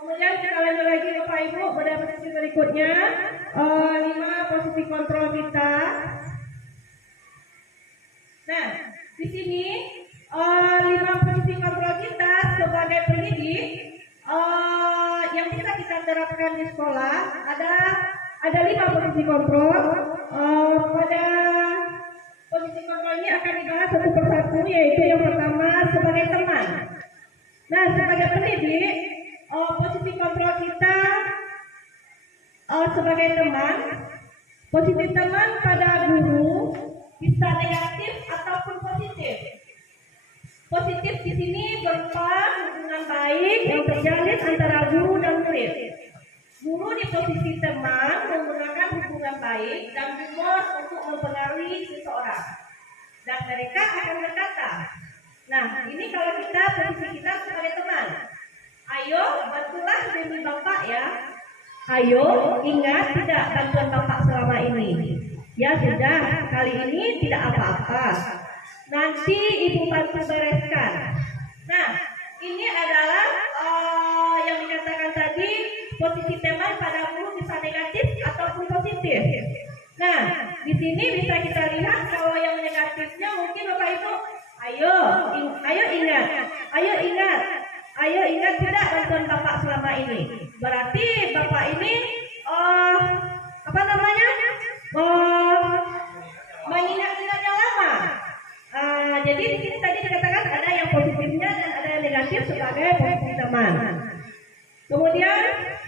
Kemudian kita lanjut lagi Bapak Ibu pada posisi berikutnya, 5 posisi kontrol kita. Nah, di sini 5 posisi kontrol kita sebagai pendidik yang bisa kita terapkan di sekolah ada 5 posisi kontrol. Pada posisi kontrol ini akan dibahas satu persatu, yaitu yang pertama sebagai teman. Nah, sebagai pendidik posisi kontrol kita sebagai teman. Posisi teman pada guru bisa negatif ataupun positif. Positif di sini berupa hubungan baik yang terjalin antara guru dan murid. Guru di posisi teman menggunakan hubungan baik dan humor untuk mempengaruhi seseorang, dan mereka akan berkata, nah ini kalau kita posisi kita sebagai teman, ayo bantulah demi Bapak ya, ayo ingat tidak bantuan Bapak selama ini, ya sudah kali ini tidak apa-apa, nanti Ibu bantu bereskan. Nah, ini adalah yang dikatakan tadi, posisi teman pada guru bisa negatif ataupun positif. Nah, di sini bisa kita lihat kalau yang negatifnya mungkin Bapak Ibu, ayo ingat tidak bantuan Bapak selama ini. Berarti Bapak ini mengingat-ingat yang lama. Jadi di sini tadi dikatakan ada yang positifnya dan ada yang negatif sebagai posisi teman. Kemudian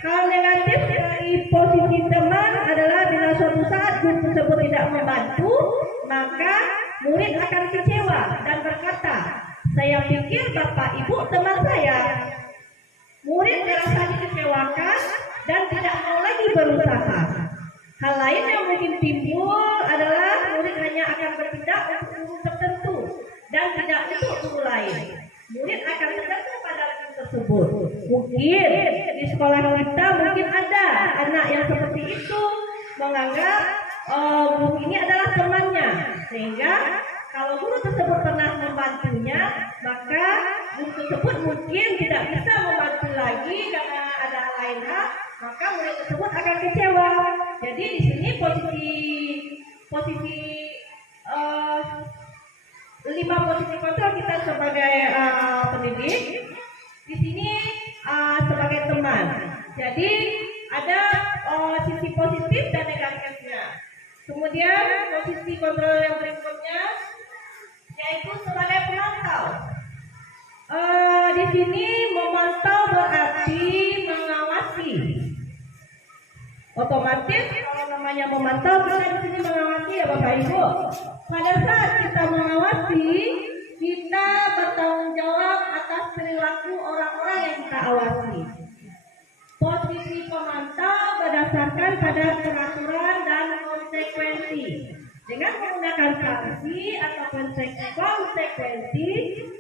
hal negatif dari posisi teman adalah bila suatu saat guru tersebut tidak membantu, maka murid akan kecewa dan berkata, saya pikir Bapak Ibu teman saya. Murid merasa dikecewakan dan tidak mau lagi berusaha. Hal lain yang mungkin timbul adalah murid hanya akan bertindak untuk guru tertentu dan tidak untuk guru lain. Murid akan tergantung pada guru tersebut. Mungkin di sekolah kita mungkin ada anak yang seperti itu, menganggap guru ini adalah temannya, sehingga kalau guru tersebut pernah membantunya, maka guru tersebut mungkin tidak bisa membantu lagi karena ada hal lain, maka murid tersebut akan kecewa. Jadi di sini posisi 5 posisi kontrol kita sebagai pendidik, di sini sebagai teman. Jadi ada sisi positif dan negatifnya. Kemudian posisi kontrol yang berikutnya yaitu sebagai pemantau. Di sini memantau berarti mengawasi. Otomatis kalau namanya memantau, kita di sini mengawasi ya Bapak Ibu. Pada saat kita mengawasi, kita bertanggung jawab atas perilaku orang-orang yang kita awasi. Posisi pemantau berdasarkan pada peraturan dan konsekuensi. dengan menggunakan sanksi atau konsekuensi,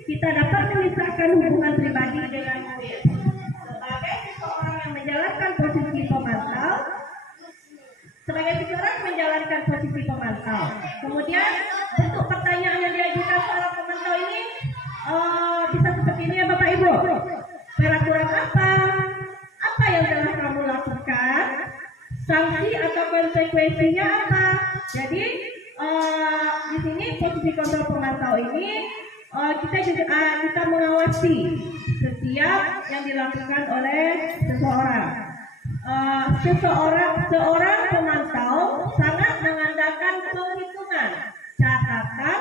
kita dapat memisahkan hubungan pribadi dengan murid. Sebagai seseorang yang menjalankan posisi pemantau, kemudian bentuk pertanyaan yang diajukan seorang pemantau ini bisa seperti ini ya Bapak Ibu. Peraturan apa? Apa yang telah kamu lakukan? Sanksi atau konsekuensinya apa? Jadi di sini posisi kontrol pemantau ini kita juga kita mengawasi setiap yang dilakukan oleh seseorang. Seorang pemantau sangat mengandalkan penghitungan, catatan,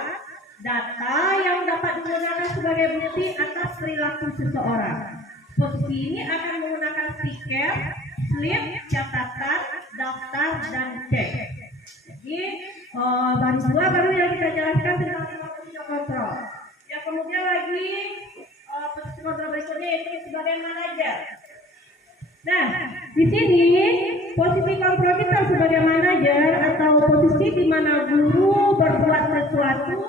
data yang dapat digunakan sebagai bukti atas perilaku seseorang. Posisi ini akan menggunakan stiker, slip, catatan, daftar, dan cek. Jadi baru yang kita jelaskan tentang posisi kontrol. Yang kemudian lagi posisi kontrol berikutnya yaitu sebagai manajer. Nah, di sini posisi kontrol kita sebagai manajer atau posisi di mana guru berbuat sesuatu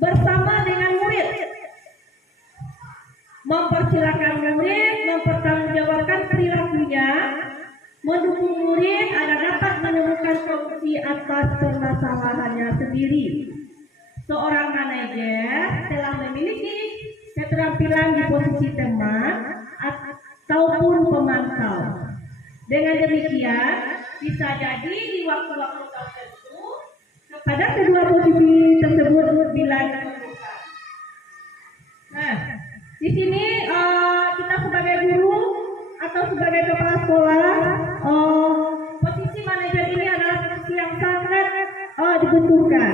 bersama dengan murid, mempersilahkan murid mempertanggungjawabkan perilakunya, mendukung murid agar dapat menemukan solusi atas permasalahannya sendiri. Seorang manajer telah memiliki keterampilan di posisi teman ataupun pemantau. Dengan demikian, bisa jadi di waktu-waktu tertentu kepada kedua posisi tersebut bila diperlukan. Nah, di sini kita sebagai guru atau sebagai kepala sekolah, posisi manajer ini adalah posisi yang sangat dibutuhkan.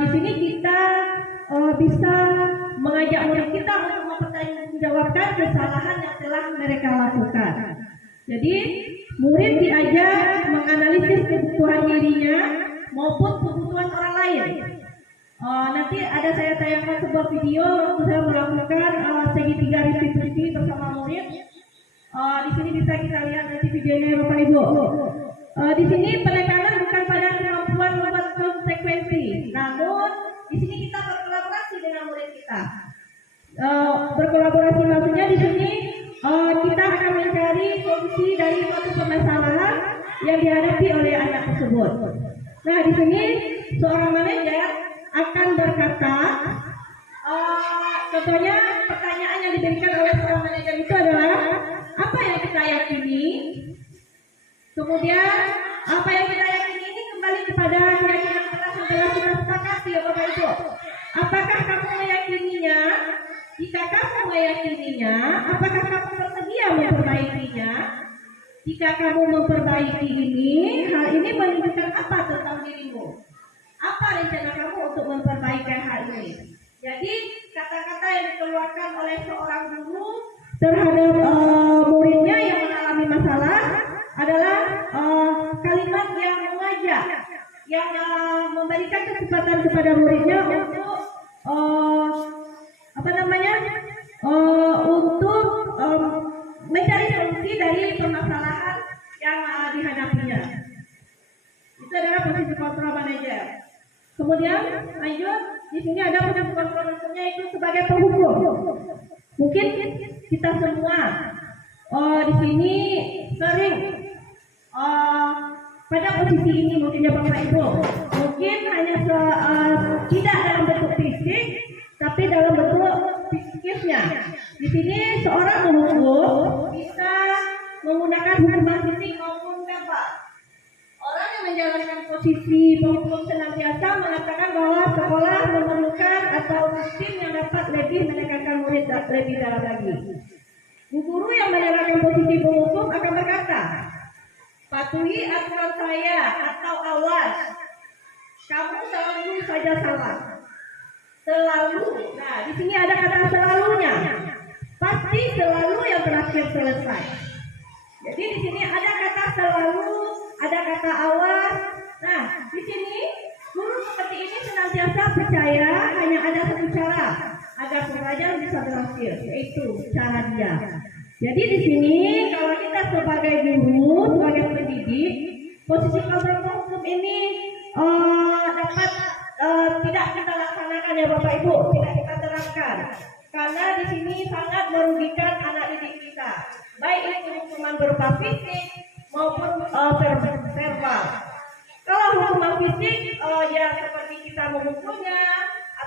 Di sini kita bisa mengajak murid kita untuk mempertanggungjawabkan kesalahan yang telah mereka lakukan. Jadi murid diajak menganalisis kebutuhan dirinya maupun kebutuhan orang lain. Nanti ada saya tayangkan sebuah video waktu saya melakukan segitiga restitusi bersama murid. Di sini bisa kita lihat nanti videonya Bapak Ibu. Di sini penekanan bukan pada kemampuan membuat konsekuensi, namun di sini kita berkolaborasi dengan murid kita. Berkolaborasi maksudnya di sini kita akan mencari solusi dari suatu permasalahan yang dihadapi oleh anak tersebut. Nah, di sini seorang manajer akan berkata, contohnya pertanyaan yang diberikan oleh seorang manajer itu adalah apa yang kita yakini. Kemudian apa yang kita yakini ini kembali kepada keyakinan kita setelah kita sepakati ya Bapak Ibu. Apakah kamu meyakininya? Jika kamu meyakininya, apakah kamu bersedia memperbaikinya? Jika kamu memperbaiki ini, hal ini menunjukkan apa tentang dirimu? Apa rencana kamu untuk memperbaiki hal ini? Jadi kata-kata yang dikeluarkan oleh seorang guru terhadap muridnya yang mengalami masalah adalah kalimat yang mengajak, yang memberikan kesempatan kepada muridnya untuk untuk mencari solusi dari permasalahan yang dihadapinya. Itu adalah posisi kontrol manajer. Kemudian lanjut, di sini ada posisi kontrol manajernya itu sebagai penghukum. Mungkin kita semua di sini sering pada posisi ini mungkin ya Bapak Ibu, mungkin hanya tidak dalam bentuk fisik, tapi dalam bentuk psikisnya. Di sini seorang penghukum bisa menggunakan hukuman fisik maupun verbal. Orang yang menjalankan posisi penghukum senantiasa mengatakan bahwa sekolah memerlukan atau sistem yang dapat lebih menekankan murid lebih dalam lagi. Guru yang menjalankan posisi penghukum akan berkata, patuhi aturan saya atau awas, kamu selalu saja salah. Selalu. Nah, di sini ada kata selalunya. Pasti selalu yang terakhir selesai. Jadi di sini ada kata selalu, ada kata awas. Nah, di sini guru seperti ini senantiasa percaya hanya ada satu cara agar pelajar bisa berhasil, yaitu cara dia. Jadi di sini kalau kita sebagai guru, sebagai pendidik, posisi kontrol hukum ini dapat tidak kita laksanakan ya Bapak Ibu, tidak kita terapkan. Karena di sini sangat merugikan anak didik kita, baik itu hukuman berupa fisik maupun verbal. Kalau hukuman fisik ya seperti kita memukulnya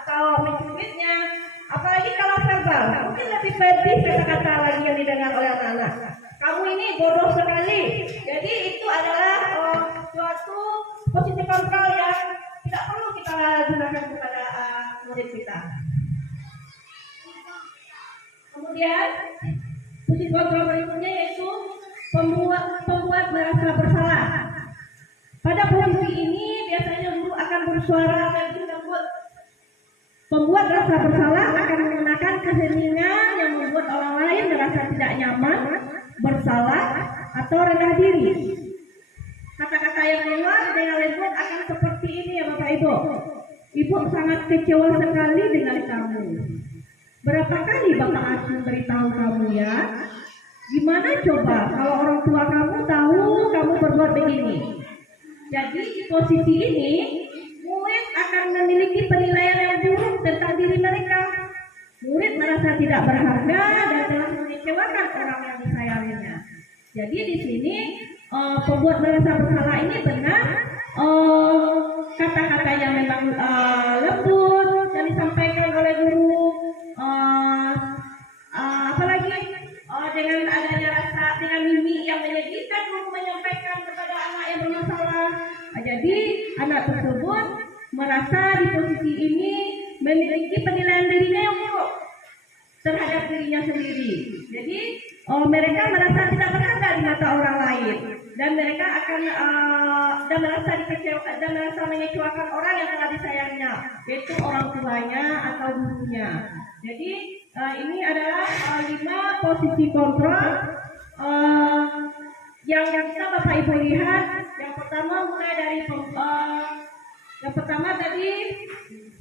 atau mencubitnya, apalagi kalau verbal, mungkin lebih pedih kata-kata lagi yang didengar oleh anak-anak. Kamu ini bodoh sekali. Jadi itu adalah suatu posisi kontrol yang tidak perlu kita gunakan kepada murid kita. Kemudian posisi kontrol berikutnya yaitu pembuat merasa bersalah. Pada posisi ini biasanya guru akan bersuara lebih lembut. Pembuat rasa bersalah akan menggunakan keheningan yang membuat orang lain merasa tidak nyaman, bersalah, atau rendah diri. Kata-kata yang keluar dengan lembut akan seperti ini ya Bapak Ibu. Ibu sangat kecewa sekali dengan kamu. Berapa kali Bapak Asun beritahu kamu ya? Gimana coba kalau orang tua kamu tahu kamu berbuat begini? Jadi di posisi ini murid akan memiliki penilaian yang buruk tentang diri mereka. Murid merasa tidak berharga dan telah mengecewakan orang yang disayanginya. Jadi di sini pembuat merasa bersalah ini benar kata-kata yang memang lembut yang disampaikan oleh guru, apalagi dengan adanya rasa dengan mimik yang menyedihkan guru menyampaikan kepada anak yang bermasalah. Jadi anak tersebut merasa di posisi ini memiliki penilaian dirinya yang buruk terhadap dirinya sendiri. Jadi mereka merasa tidak berharga di mata orang lain dan mereka akan dan merasa mengecewakan orang yang telah disayangnya, yaitu orang tuanya atau gurunya. Jadi ini adalah 5 posisi kontrol yang kita Bapak Ibu lihat. Yang pertama mulai dari yang pertama tadi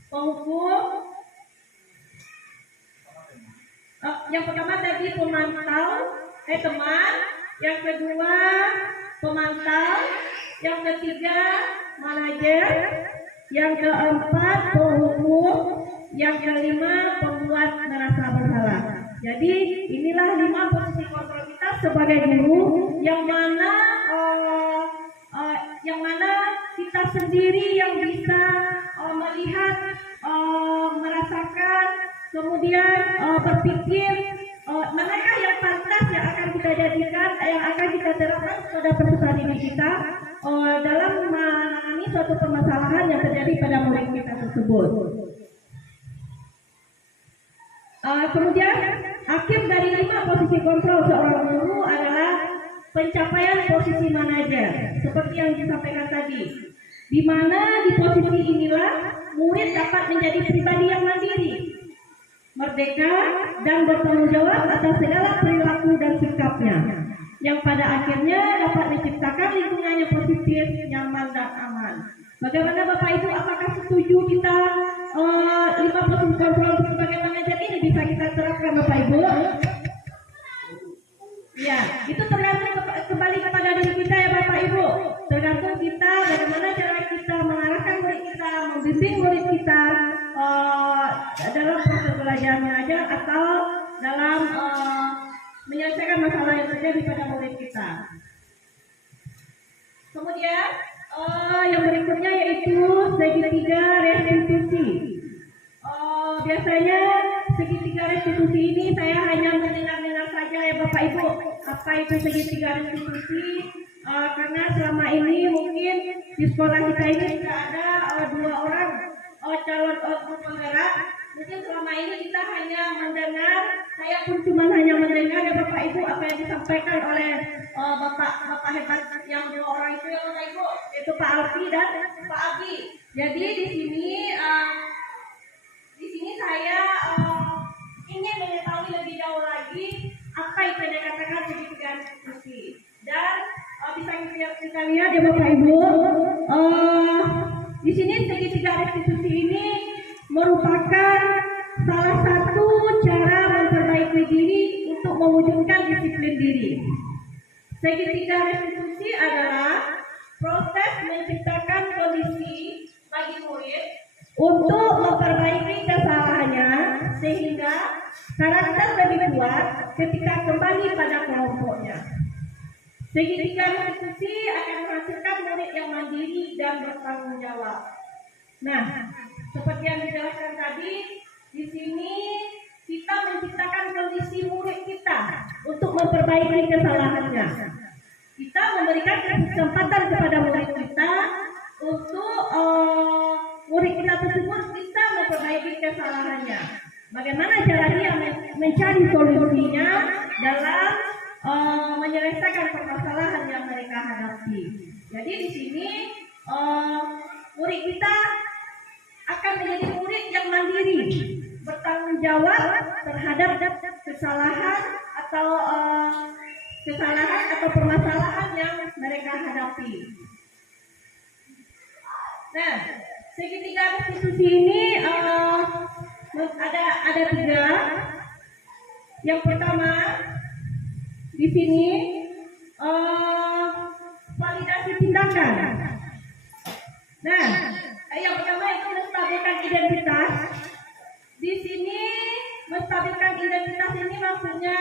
penghukum. Yang pertama tadi pemantau, teman. Yang kedua pemantau. Yang ketiga manajer. Yang keempat penghukum. Yang kelima pembuat merasa bersalah. Jadi inilah 5 posisi kontrol kita sebagai guru yang mana kita sendiri yang bisa melihat, merasakan, kemudian berpikir manakah yang pantas yang akan kita jadikan, yang akan kita terapkan pada peserta didik kita dalam menangani suatu permasalahan yang terjadi pada murid kita tersebut. Kemudian akhir dari 5 posisi kontrol seorang guru adalah pencapaian posisi manajer, seperti yang disampaikan tadi, di mana di posisi inilah murid dapat menjadi pribadi yang mandiri, merdeka, dan bertanggung jawab atas segala perilaku dan sikapnya, yang pada akhirnya dapat menciptakan lingkungan yang positif, nyaman, dan aman. Bagaimana Bapak Ibu, apakah setuju kita 5 posisi kontrol sebagai manajer ini bisa kita terapkan Bapak Ibu? Ya, itu tergantung kembali kepada diri kita ya Bapak Ibu. Tergantung kita bagaimana cara kita mengarahkan murid kita, membimbing murid kita dalam proses belajar mengajar atau dalam menyelesaikan masalah yang terjadi pada murid kita. Kemudian yang berikutnya yaitu segitiga restitusi. Biasanya segitiga restitusi ini saya hanya mendengar saja ya Bapak Ibu. Apa itu segitiga restitusi? Karena selama ini mungkin di sekolah kita ini sudah ada 2 orang calon guru penggerak. Mungkin selama ini kita hanya mendengar, saya pun cuma hanya mendengar ya Bapak Ibu apa yang disampaikan oleh Bapak hebat yang 2 orang itu ya Bapak Ibu, yaitu Pak Alfi dan Pak Abi. Jadi di sini saya ingin mengetahui lebih jauh lagi apa itu yang dikatakan segitiga restitusi. Dan bisa kita lihat ya Bapak Ibu, di sini segitiga restitusi ini merupakan salah satu cara memperbaiki diri untuk mewujudkan disiplin diri. Segitiga restitusi adalah proses menciptakan kondisi bagi murid untuk memperbaiki kesalahannya sehingga karakter lebih kuat ketika kembali pada kelompoknya. Segitiga restitusi akan menghasilkan murid yang mandiri dan bertanggung jawab. Nah, seperti yang dijelaskan tadi, di sini kita menciptakan kondisi murid kita untuk memperbaiki kesalahannya. Kita memberikan kesempatan kepada murid kita untuk murid kita tersebut bisa memperbaiki kesalahannya. Bagaimana cara dia mencari solusinya dalam menyelesaikan permasalahan yang mereka hadapi. Jadi di sini murid kita akan menjadi murid yang mandiri, bertanggung jawab terhadap kesalahan atau permasalahan yang mereka hadapi. Nah, segitiga restitusi ini ada 3. Yang pertama di sini validasi tindakan. Nah, yang pertama itu menstabilkan identitas. Di sini menstabilkan identitas ini maksudnya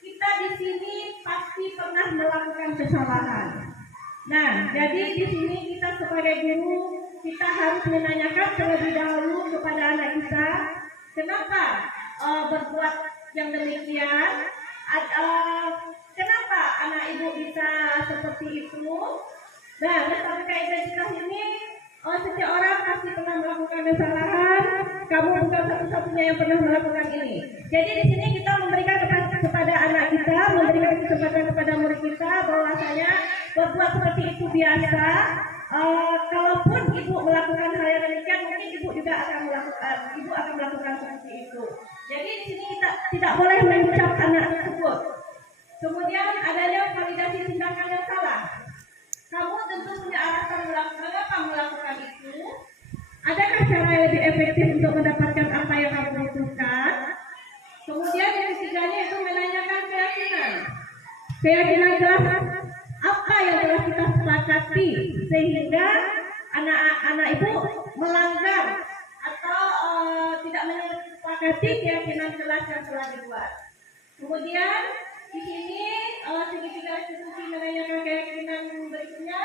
kita di sini pasti pernah melakukan kesalahan. Nah, jadi di sini kita sebagai guru kita harus menanyakan terlebih dahulu kepada anak kita kenapa berbuat yang demikian, kenapa anak ibu bisa seperti itu. Nah, menstabilkan identitas ini setiap orang pasti pernah melakukan kesalahan. Kamu bukan satu-satunya yang pernah melakukan ini. Jadi di sini kita memberikan kepada anak kita, memberikan kesempatan kepada murid kita bahwasanya berbuat seperti itu biasa. Kalaupun ibu melakukan hal yang demikian, mungkin ibu juga akan melakukan seperti itu. Jadi di sini kita tidak boleh mencap anak tersebut. Kemudian adanya validasi tindakan yang salah. Kamu tentu punya alasan mengapa melakukan itu. Adakah cara yang lebih efektif untuk mendapatkan apa yang kamu butuhkan? Kemudian yang ketiganya itu menanyakan keyakinan. Keyakinan jelas apa yang telah kita sepakati sehingga anak-anak itu melanggar atau tidak menyepakati keyakinan jelas yang telah dibuat. Kemudian di sini segitiga restitusi menanyakan keyakinan berikutnya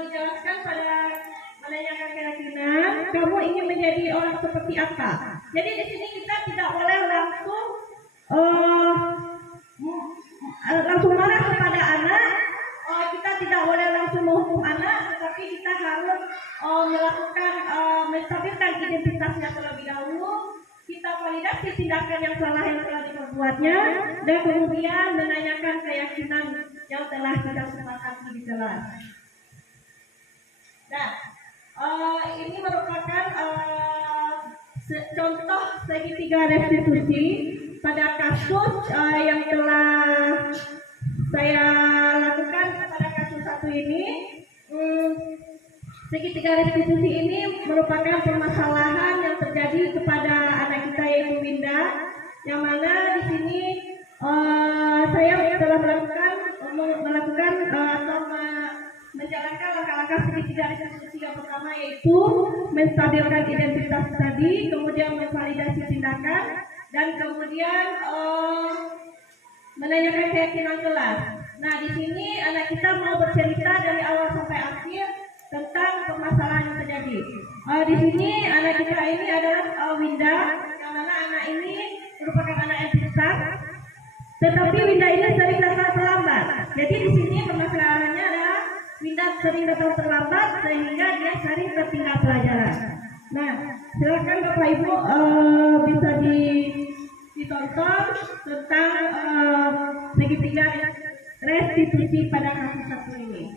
dijelaskan pada menanyakan keyakinan kamu ingin menjadi orang seperti apa. Jadi di sini kita tidak boleh langsung marah kepada anak. Kita tidak boleh langsung menghukum anak, tetapi kita harus melakukan menstabilkan identitasnya terlebih dahulu. Kita validasi tindakan yang salah yang telah diperbuatnya dan kemudian menanyakan keyakinan yang telah kita sepakati di kelas. Nah, ini merupakan contoh segitiga restitusi pada kasus yang telah saya lakukan pada kasus satu ini. Segitiga restitusi ini merupakan permasalahan yang terjadi kepada anak kita yaitu Winda, yang mana di sini saya telah melakukan atau menjalankan langkah-langkah segitiga restitusi yang pertama yaitu menstabilkan identitas tadi, kemudian memvalidasi tindakan, dan kemudian menanyakan keyakinan kelas. Nah, di sini anak kita mau bercerita dari awal sampai akhir tentang permasalahan yang terjadi. Di sini anak kita ini adalah Winda, yang mana anak ini merupakan anak yang pintar, tetapi Winda ini sering datang terlambat. Jadi di sini permasalahannya adalah Winda sering datang terlambat sehingga dia sering tertinggal pelajaran. Nah, silakan Bapak Ibu bisa ditonton tentang segitiga restitusi pada kasus satu ini.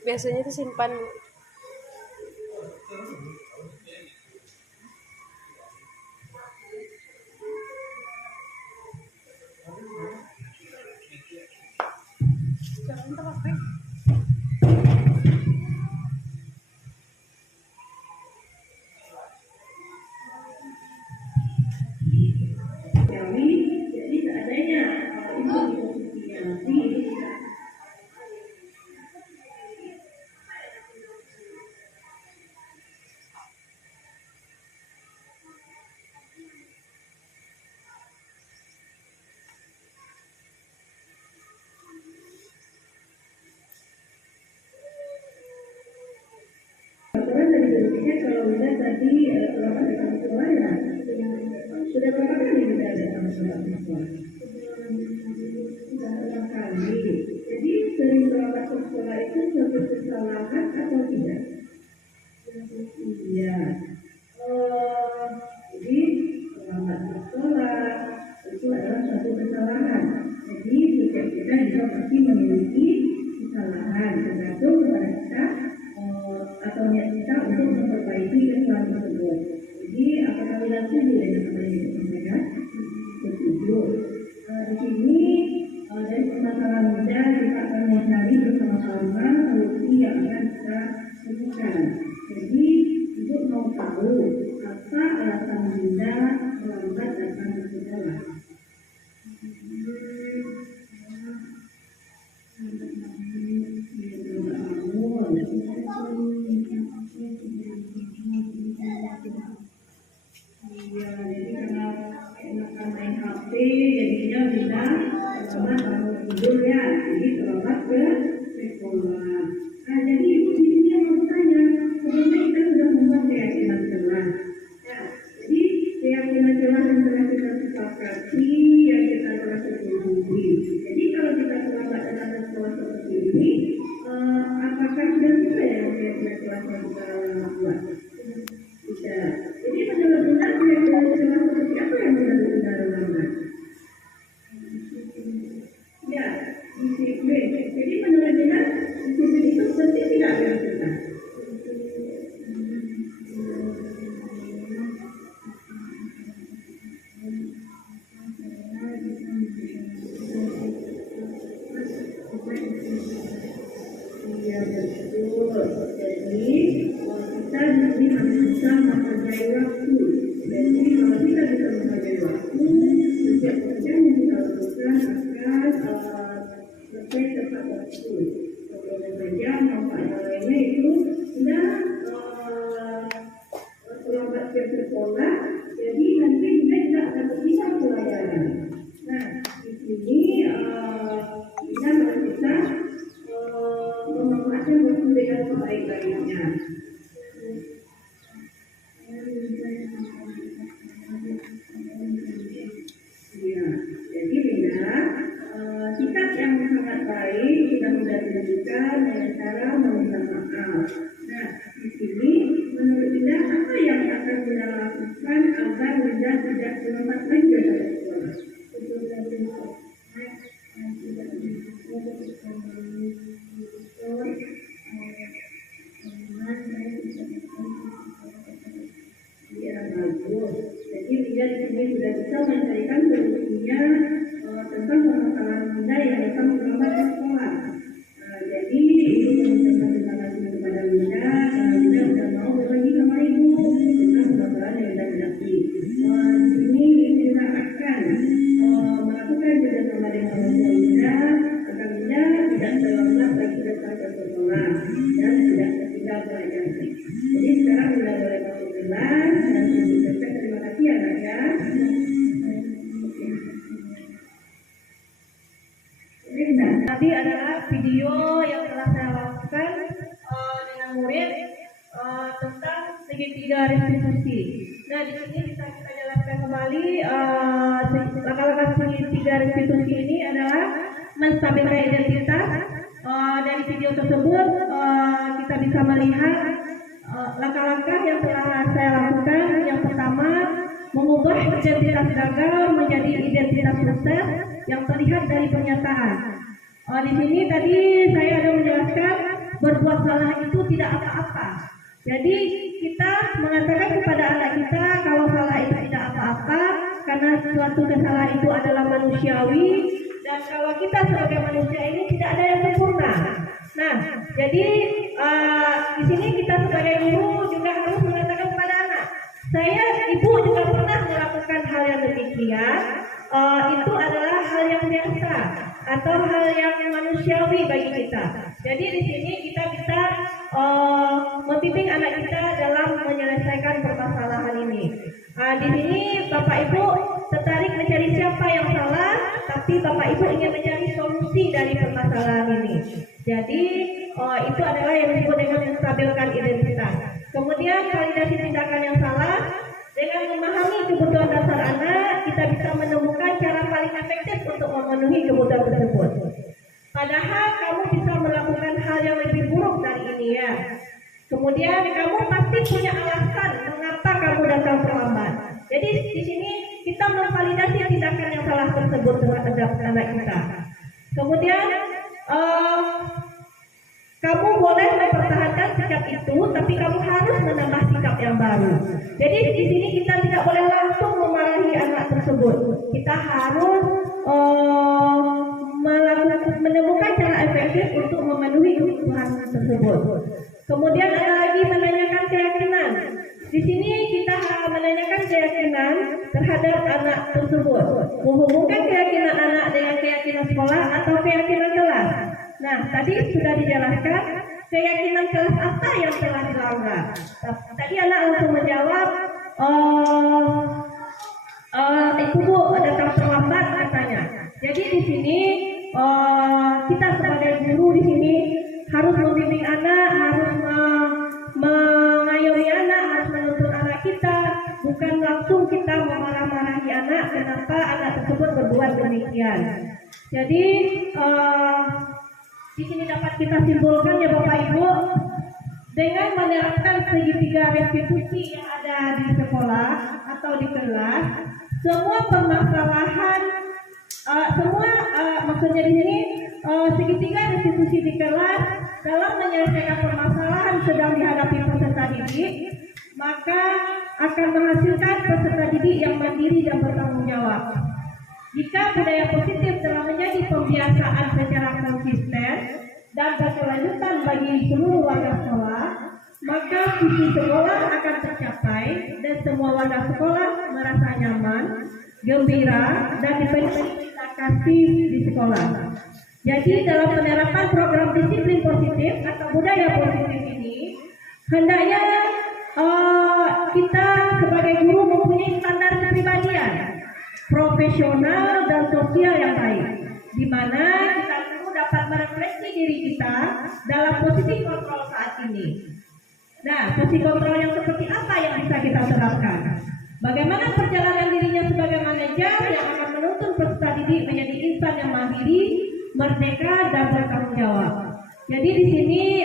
Biasanya itu simpan. Jangan lupa pakai. Sudah berapa kali kita datang ke sekolah? Sudah 6 kali. Jadi sering berangkat ke sekolah itu suatu kesalahan atau tidak? Iya. Jadi berangkat ke sekolah itu adalah suatu kesalahan. Jadi setiap kita juga pasti memiliki kesalahan tergantung kepada kita atau niat kita untuk memperbaiki kesalahan tersebut. Jadi apakah kalian setuju dengan apa yang disampaikan? Setuju. Di sini dari permasalahan muda kita akan mencari bersama-sama solusi yang akan kita temukan. Jadi untuk mau tahu apa alasan Bunda melambat datang ke sekolah. Iya, jadi karena enakan main HP, jadinya bisa terlambat bangun tidur ya, jadi terlambat ke sekolah. Nah, jadi ibu di sini yang mau tanya, sebelumnya kita sudah membuat keyakinan celah. Ya, jadi keyakinan celah yang telah kita sepakati, yang kita telah setujui. Jadi kalau kita terlambat datang ke sekolah seperti ini, apakah sudah sesuai dengan keyakinan celah yang kita buat? Tidak. Jadi benar-benar keyakinan celah seperti apa yang benar-benar lambat? Ya, disiplin. Jadi benar-benar disiplin itu penting tidak bagi kita? Iya betul. Jadi kita di sini harus bisa menghargai waktu. Jadi kalau kita bisa menghargai waktu, setiap pekerjaan yang kita lakukan akan selesai tepat waktu. Kalau bekerja manfaat yang lainnya itu sudah terlambat ke sekolah, jadi nanti kita tidak akan bisa pelajaran. Nah, di sini kita harus bisa memanfaatkan waktu dengan sebaik-baiknya. Ya, jadi Linda, sikap yang sangat baik sudah mudah ditunjukkan dengan cara meminta maaf. Nah, di sini menurut Linda apa yang akan Linda lakukan agar Linda tidak terlambat lagi dari sekolah? Ya, bagus. Jadi Linda di sini sudah bisa mencarikan solusinya tentang permasalahan Linda yang datang terlambat ke sekolah. Jadi ibu mengucapkan terima kasih kepada Linda karena Linda sudah mau berbagi sama ibu tentang permasalahan yang Linda hadapi. Di sini Linda akan melakukan kerjasama dengan orang tua Linda agar Linda tidak terlambat lagi datang ke sekolah dan tidak tertinggal pelajaran. Jadi sekarang Linda boleh masuk kelas dan mengucapkan terima kasih ya Nak ya. Tadi adalah video yang telah saya lakukan dengan murid tentang segitiga restitusi. Nah, di sini bisa kita jelaskan kembali langkah-langkah segitiga restitusi ini adalah menstabilkan identitas. Dari video tersebut kita bisa melihat langkah-langkah yang telah saya lakukan. Yang pertama, mengubah identitas gagal menjadi identitas sukses yang terlihat dari pernyataan. Di sini tadi saya ada menjelaskan berbuat salah itu tidak apa-apa. Jadi kita mengatakan kepada anak kita kalau salah itu tidak apa-apa karena suatu kesalahan itu adalah manusiawi dan kalau kita sebagai manusia ini tidak ada yang sempurna. Nah, jadi di sini kita sebagai guru juga harus mengatakan kepada anak, saya ibu juga pernah melakukan hal yang demikian. Itu adalah hal yang biasa atau hal yang manusiawi bagi kita. Jadi di sini kita bisa membimbing anak kita dalam menyelesaikan permasalahan ini. Di sini Bapak Ibu tertarik mencari siapa yang salah, tapi Bapak Ibu ingin mencari solusi dari permasalahan ini. Jadi itu adalah yang disebut dengan menstabilkan identitas. Kemudian validasi tindakan yang salah dengan memahami kebutuhan dasar anak, kita bisa menemukan cara paling efektif untuk memenuhi kebutuhan tersebut. Padahal kamu bisa melakukan hal yang lebih buruk dari ini ya. Kemudian kamu pasti punya alasan mengapa kamu datang terlambat. Jadi di sini kita memvalidasi tindakan yang salah tersebut terhadap anak kita. Kemudian kamu boleh mempertahankan sikap itu, tapi kamu harus menambah sikap yang baru. Jadi di sini kita tidak boleh langsung memarahi anak tersebut. Kita harus menemukan cara efektif untuk memenuhi kebutuhan tersebut. Kemudian ada lagi menanyakan keyakinan. Di sini kita menanyakan keyakinan terhadap anak tersebut. Menghubungkan keyakinan anak dengan keyakinan sekolah atau keyakinan kelas. Nah, tadi sudah dijelaskan keyakinan kelas apa yang telah dilanggar. Tadi anak langsung menjawab, itu Bu datang terlambat katanya. Jadi di sini kita sebagai guru di sini harus membimbing anak, harus mengayomi anak, harus menuntun anak kita, bukan langsung kita memarah-marahi anak kenapa anak tersebut berbuat demikian. Jadi di sini dapat kita simpulkan ya Bapak Ibu, dengan menerapkan segitiga restitusi yang ada di sekolah atau di kelas, semua permasalahan, maksudnya di sini segitiga restitusi di kelas dalam menyelesaikan permasalahan sedang dihadapi peserta didik, maka akan menghasilkan peserta didik yang mandiri dan bertanggung jawab. Jika budaya positif telah menjadi pembiasaan secara konsisten dan berkelanjutan bagi seluruh warga sekolah, maka visi sekolah akan tercapai dan semua warga sekolah merasa nyaman, gembira, dan diberi cinta kasih di sekolah. Jadi dalam penerapan program disiplin positif atau budaya positif ini, hendaknya kita sebagai guru mempunyai standar kepribadian profesional dan sosial yang baik, di mana kita perlu dapat merefleksi diri kita dalam posisi kontrol saat ini. Nah, posisi kontrol yang seperti apa yang bisa kita terapkan? Bagaimana perjalanan dirinya sebagai manajer yang akan menuntun peserta didik menjadi insan yang mandiri, merdeka, dan bertanggung jawab. Jadi di sini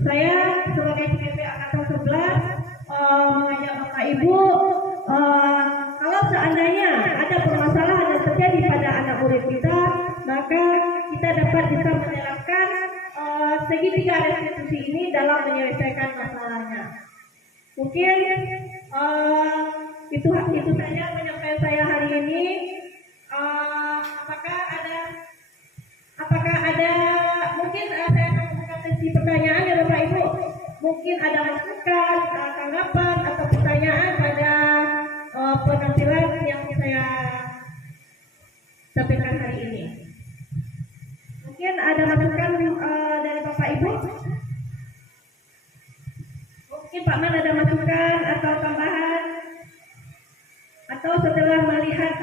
saya sebagai PPP Angkatan 11 mengajak Bapak Ibu, kalau seandainya ada permasalahan yang terjadi pada anak murid kita, maka kita dapat bisa menerapkan segitiga restitusi ini dalam menyelesaikan masalahnya. Mungkin itu saja penyampaian saya hari ini. Apakah ada mungkin saya akan membuka sesi pertanyaan ya Bapak Ibu. Mungkin ada masukan, tanggapan atau pertanyaan pada penampilan yang saya sampaikan hari ini. Mungkin ada masukan dari Bapak Ibu. Mungkin Pak Man ada masukan atau tambahan, atau setelah melihat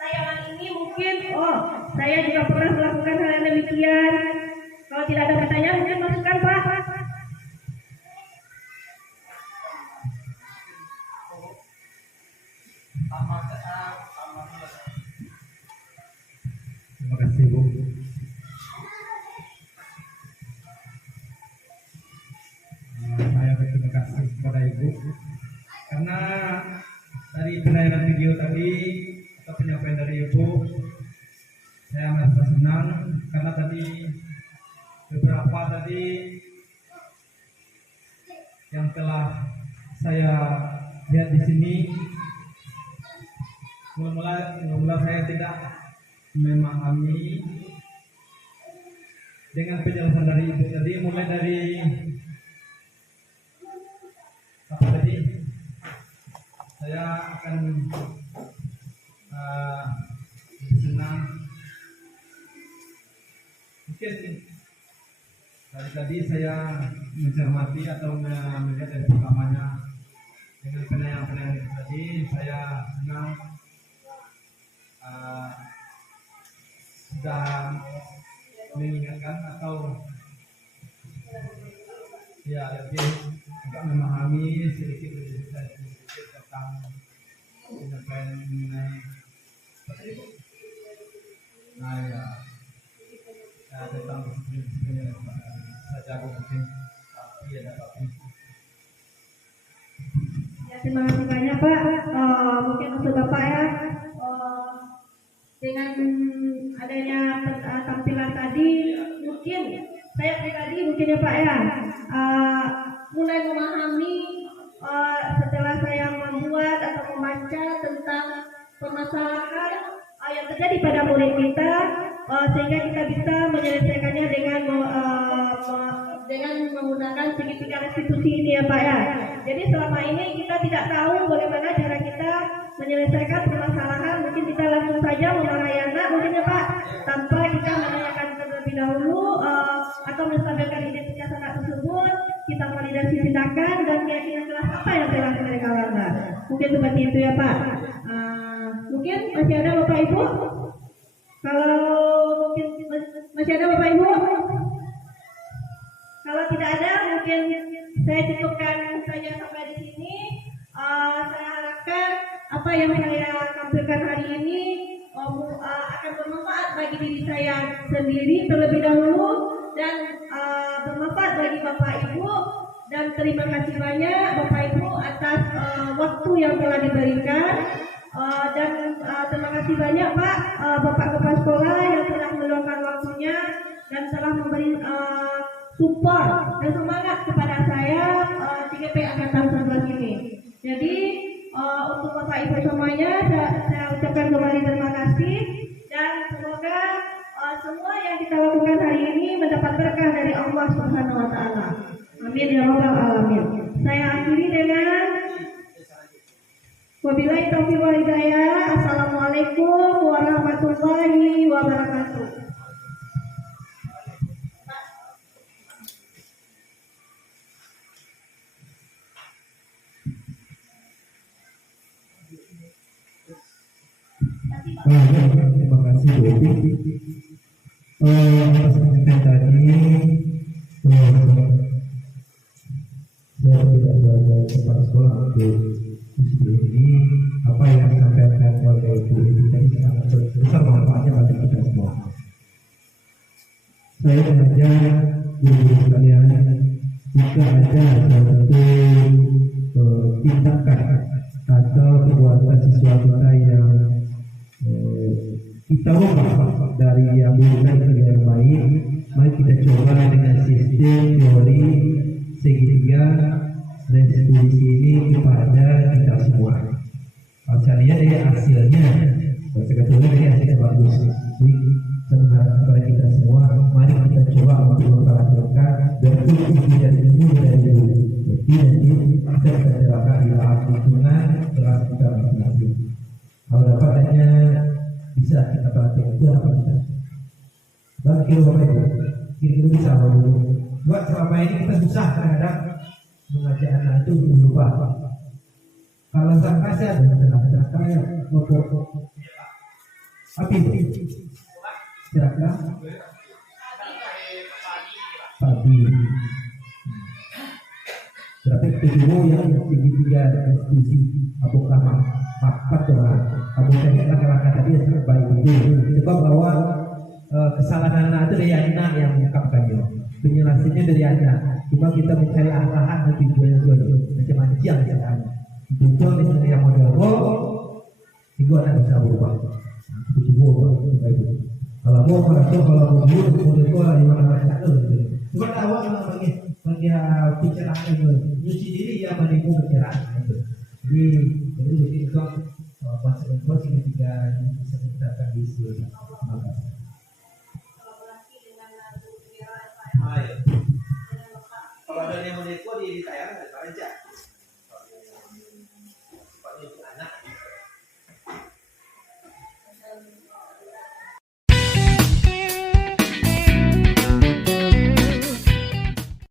tayangan ini mungkin saya juga pernah melakukan hal yang demikian. Kalau tidak ada pertanyaan mungkin masukan Pak. Terima kasih Bu. Saya berterima kasih kepada Ibu karena dari penayangan video tadi atau penyampaian dari Ibu, saya merasa senang karena tadi beberapa yang telah saya lihat di sini, mula saya tidak memahami dengan penjelasan dari Ibu tadi, mulai dari apa tadi, saya akan senang mungkin dari tadi saya mencermati atau melihat dari pertamanya dengan penanya-penanya itu tadi, saya senang sudah mengingatkan atau ya lebih agak memahami sedikit demi sedikit tentang penyampaian mengenai apa itu? Nah ya, tentang disiplin saja mungkin tapi ada tapi. Ya, terima kasih banyak Pak. Mungkin untuk Bapak ya, dengan adanya tampilan tadi, mungkin saya pribadi mungkin ya Pak ya, mulai memahami setelah saya membuat atau membaca tentang permasalahan yang terjadi pada murid kita, sehingga kita bisa menyelesaikannya dengan menggunakan segitiga restitusi ini ya Pak ya. Jadi selama ini kita tidak tahu bagaimana cara kita menyelesaikan permasalahan. Mungkin kita langsung saja memarahi anak mungkin ya Pak, tanpa kita menanyakan terlebih dahulu atau menstabilkan identitas anak tersebut. Kita validasi tindakan dan keyakinan kelas apa yang telah mereka langgar. Mungkin seperti itu ya Pak. Mungkin masih ada Bapak Ibu? Kalau mungkin masih ada Bapak Ibu? Kalau tidak ada, mungkin saya cukupkan saja sampai di sini. Saya harapkan apa yang saya tampilkan hari ini akan bermanfaat bagi diri saya sendiri terlebih dahulu dan bermanfaat bagi Bapak Ibu. Dan terima kasih banyak Bapak Ibu atas waktu yang telah diberikan. Dan terima kasih banyak Pak Bapak Kepala Sekolah yang telah meluangkan waktunya dan telah memberi support dan semangat kepada saya 3P Angkatan 11 ini. Jadi untuk Bapak Ibu semuanya saya ucapkan kembali terima kasih dan semoga semua yang kita lakukan hari ini mendapat berkah dari Allah Subhanahu wa taala. Amin ya rabbal alamin. Saya akhiri dengan wabillahi taufiq wal hidayah. Assalamualaikum warahmatullahi wabarakatuh. Terima kasih Bu Evi. Atas penyampaian tadi, saya tidak ada kepala sekolah untuk ini. Apa yang disampaikan oleh Bu Evi tadi sangat besar manfaatnya bagi kita semua. Saya mengajak guru sekalian, jika ada suatu tindakan atau perbuatan siswa kita yang kita ubah dari yang buruk ke yang baik, mari kita coba dengan sistem teori segitiga restitusi ini kepada kita semua. Caranya dari hasilnya, sebetulnya dari hasilnya bagus. Jadi sebenarnya kepada kita semua, mari kita coba untuk melakukan bentuk tidak ini dari dulu. Jadi nanti kita bisa terapkan di dalam lingkungan kelas kita masing-masing. Kalau dapat hanya bisa kita perhatikan itu apa kita. Bang kira Bapak Ibu, kira-kira bisa dulu. Buat selama ini kita susah terhadap mengajak anak itu lupa. Kalau sampai saya ada tengah-tengah kayak pokok api kira-kira pagi. Berarti kedua yang segitiga restitusi apakah makat orang Abu Syahid langkah-langkah tadi yang sangat baik itu sebab bahwa kesalahan anak itu dari anak yang mengungkapkannya, penjelasannya dari anak. Cuma kita mencari arahan dan tujuan macam-macam jalan. Tujuan misalnya yang model itu anak bisa berubah. Itu semua baik itu. Kalau mau merasa kalau mau model di mana-mana itu. Cuma awak bagi pencerahan itu, nyuci diri ya menipu pencerahan itu. Jadi itu konsekuensi ketiga yang bisa kita akan diskusi. Terima kasih. Kalau ada yang mau di tayangan, ada aja.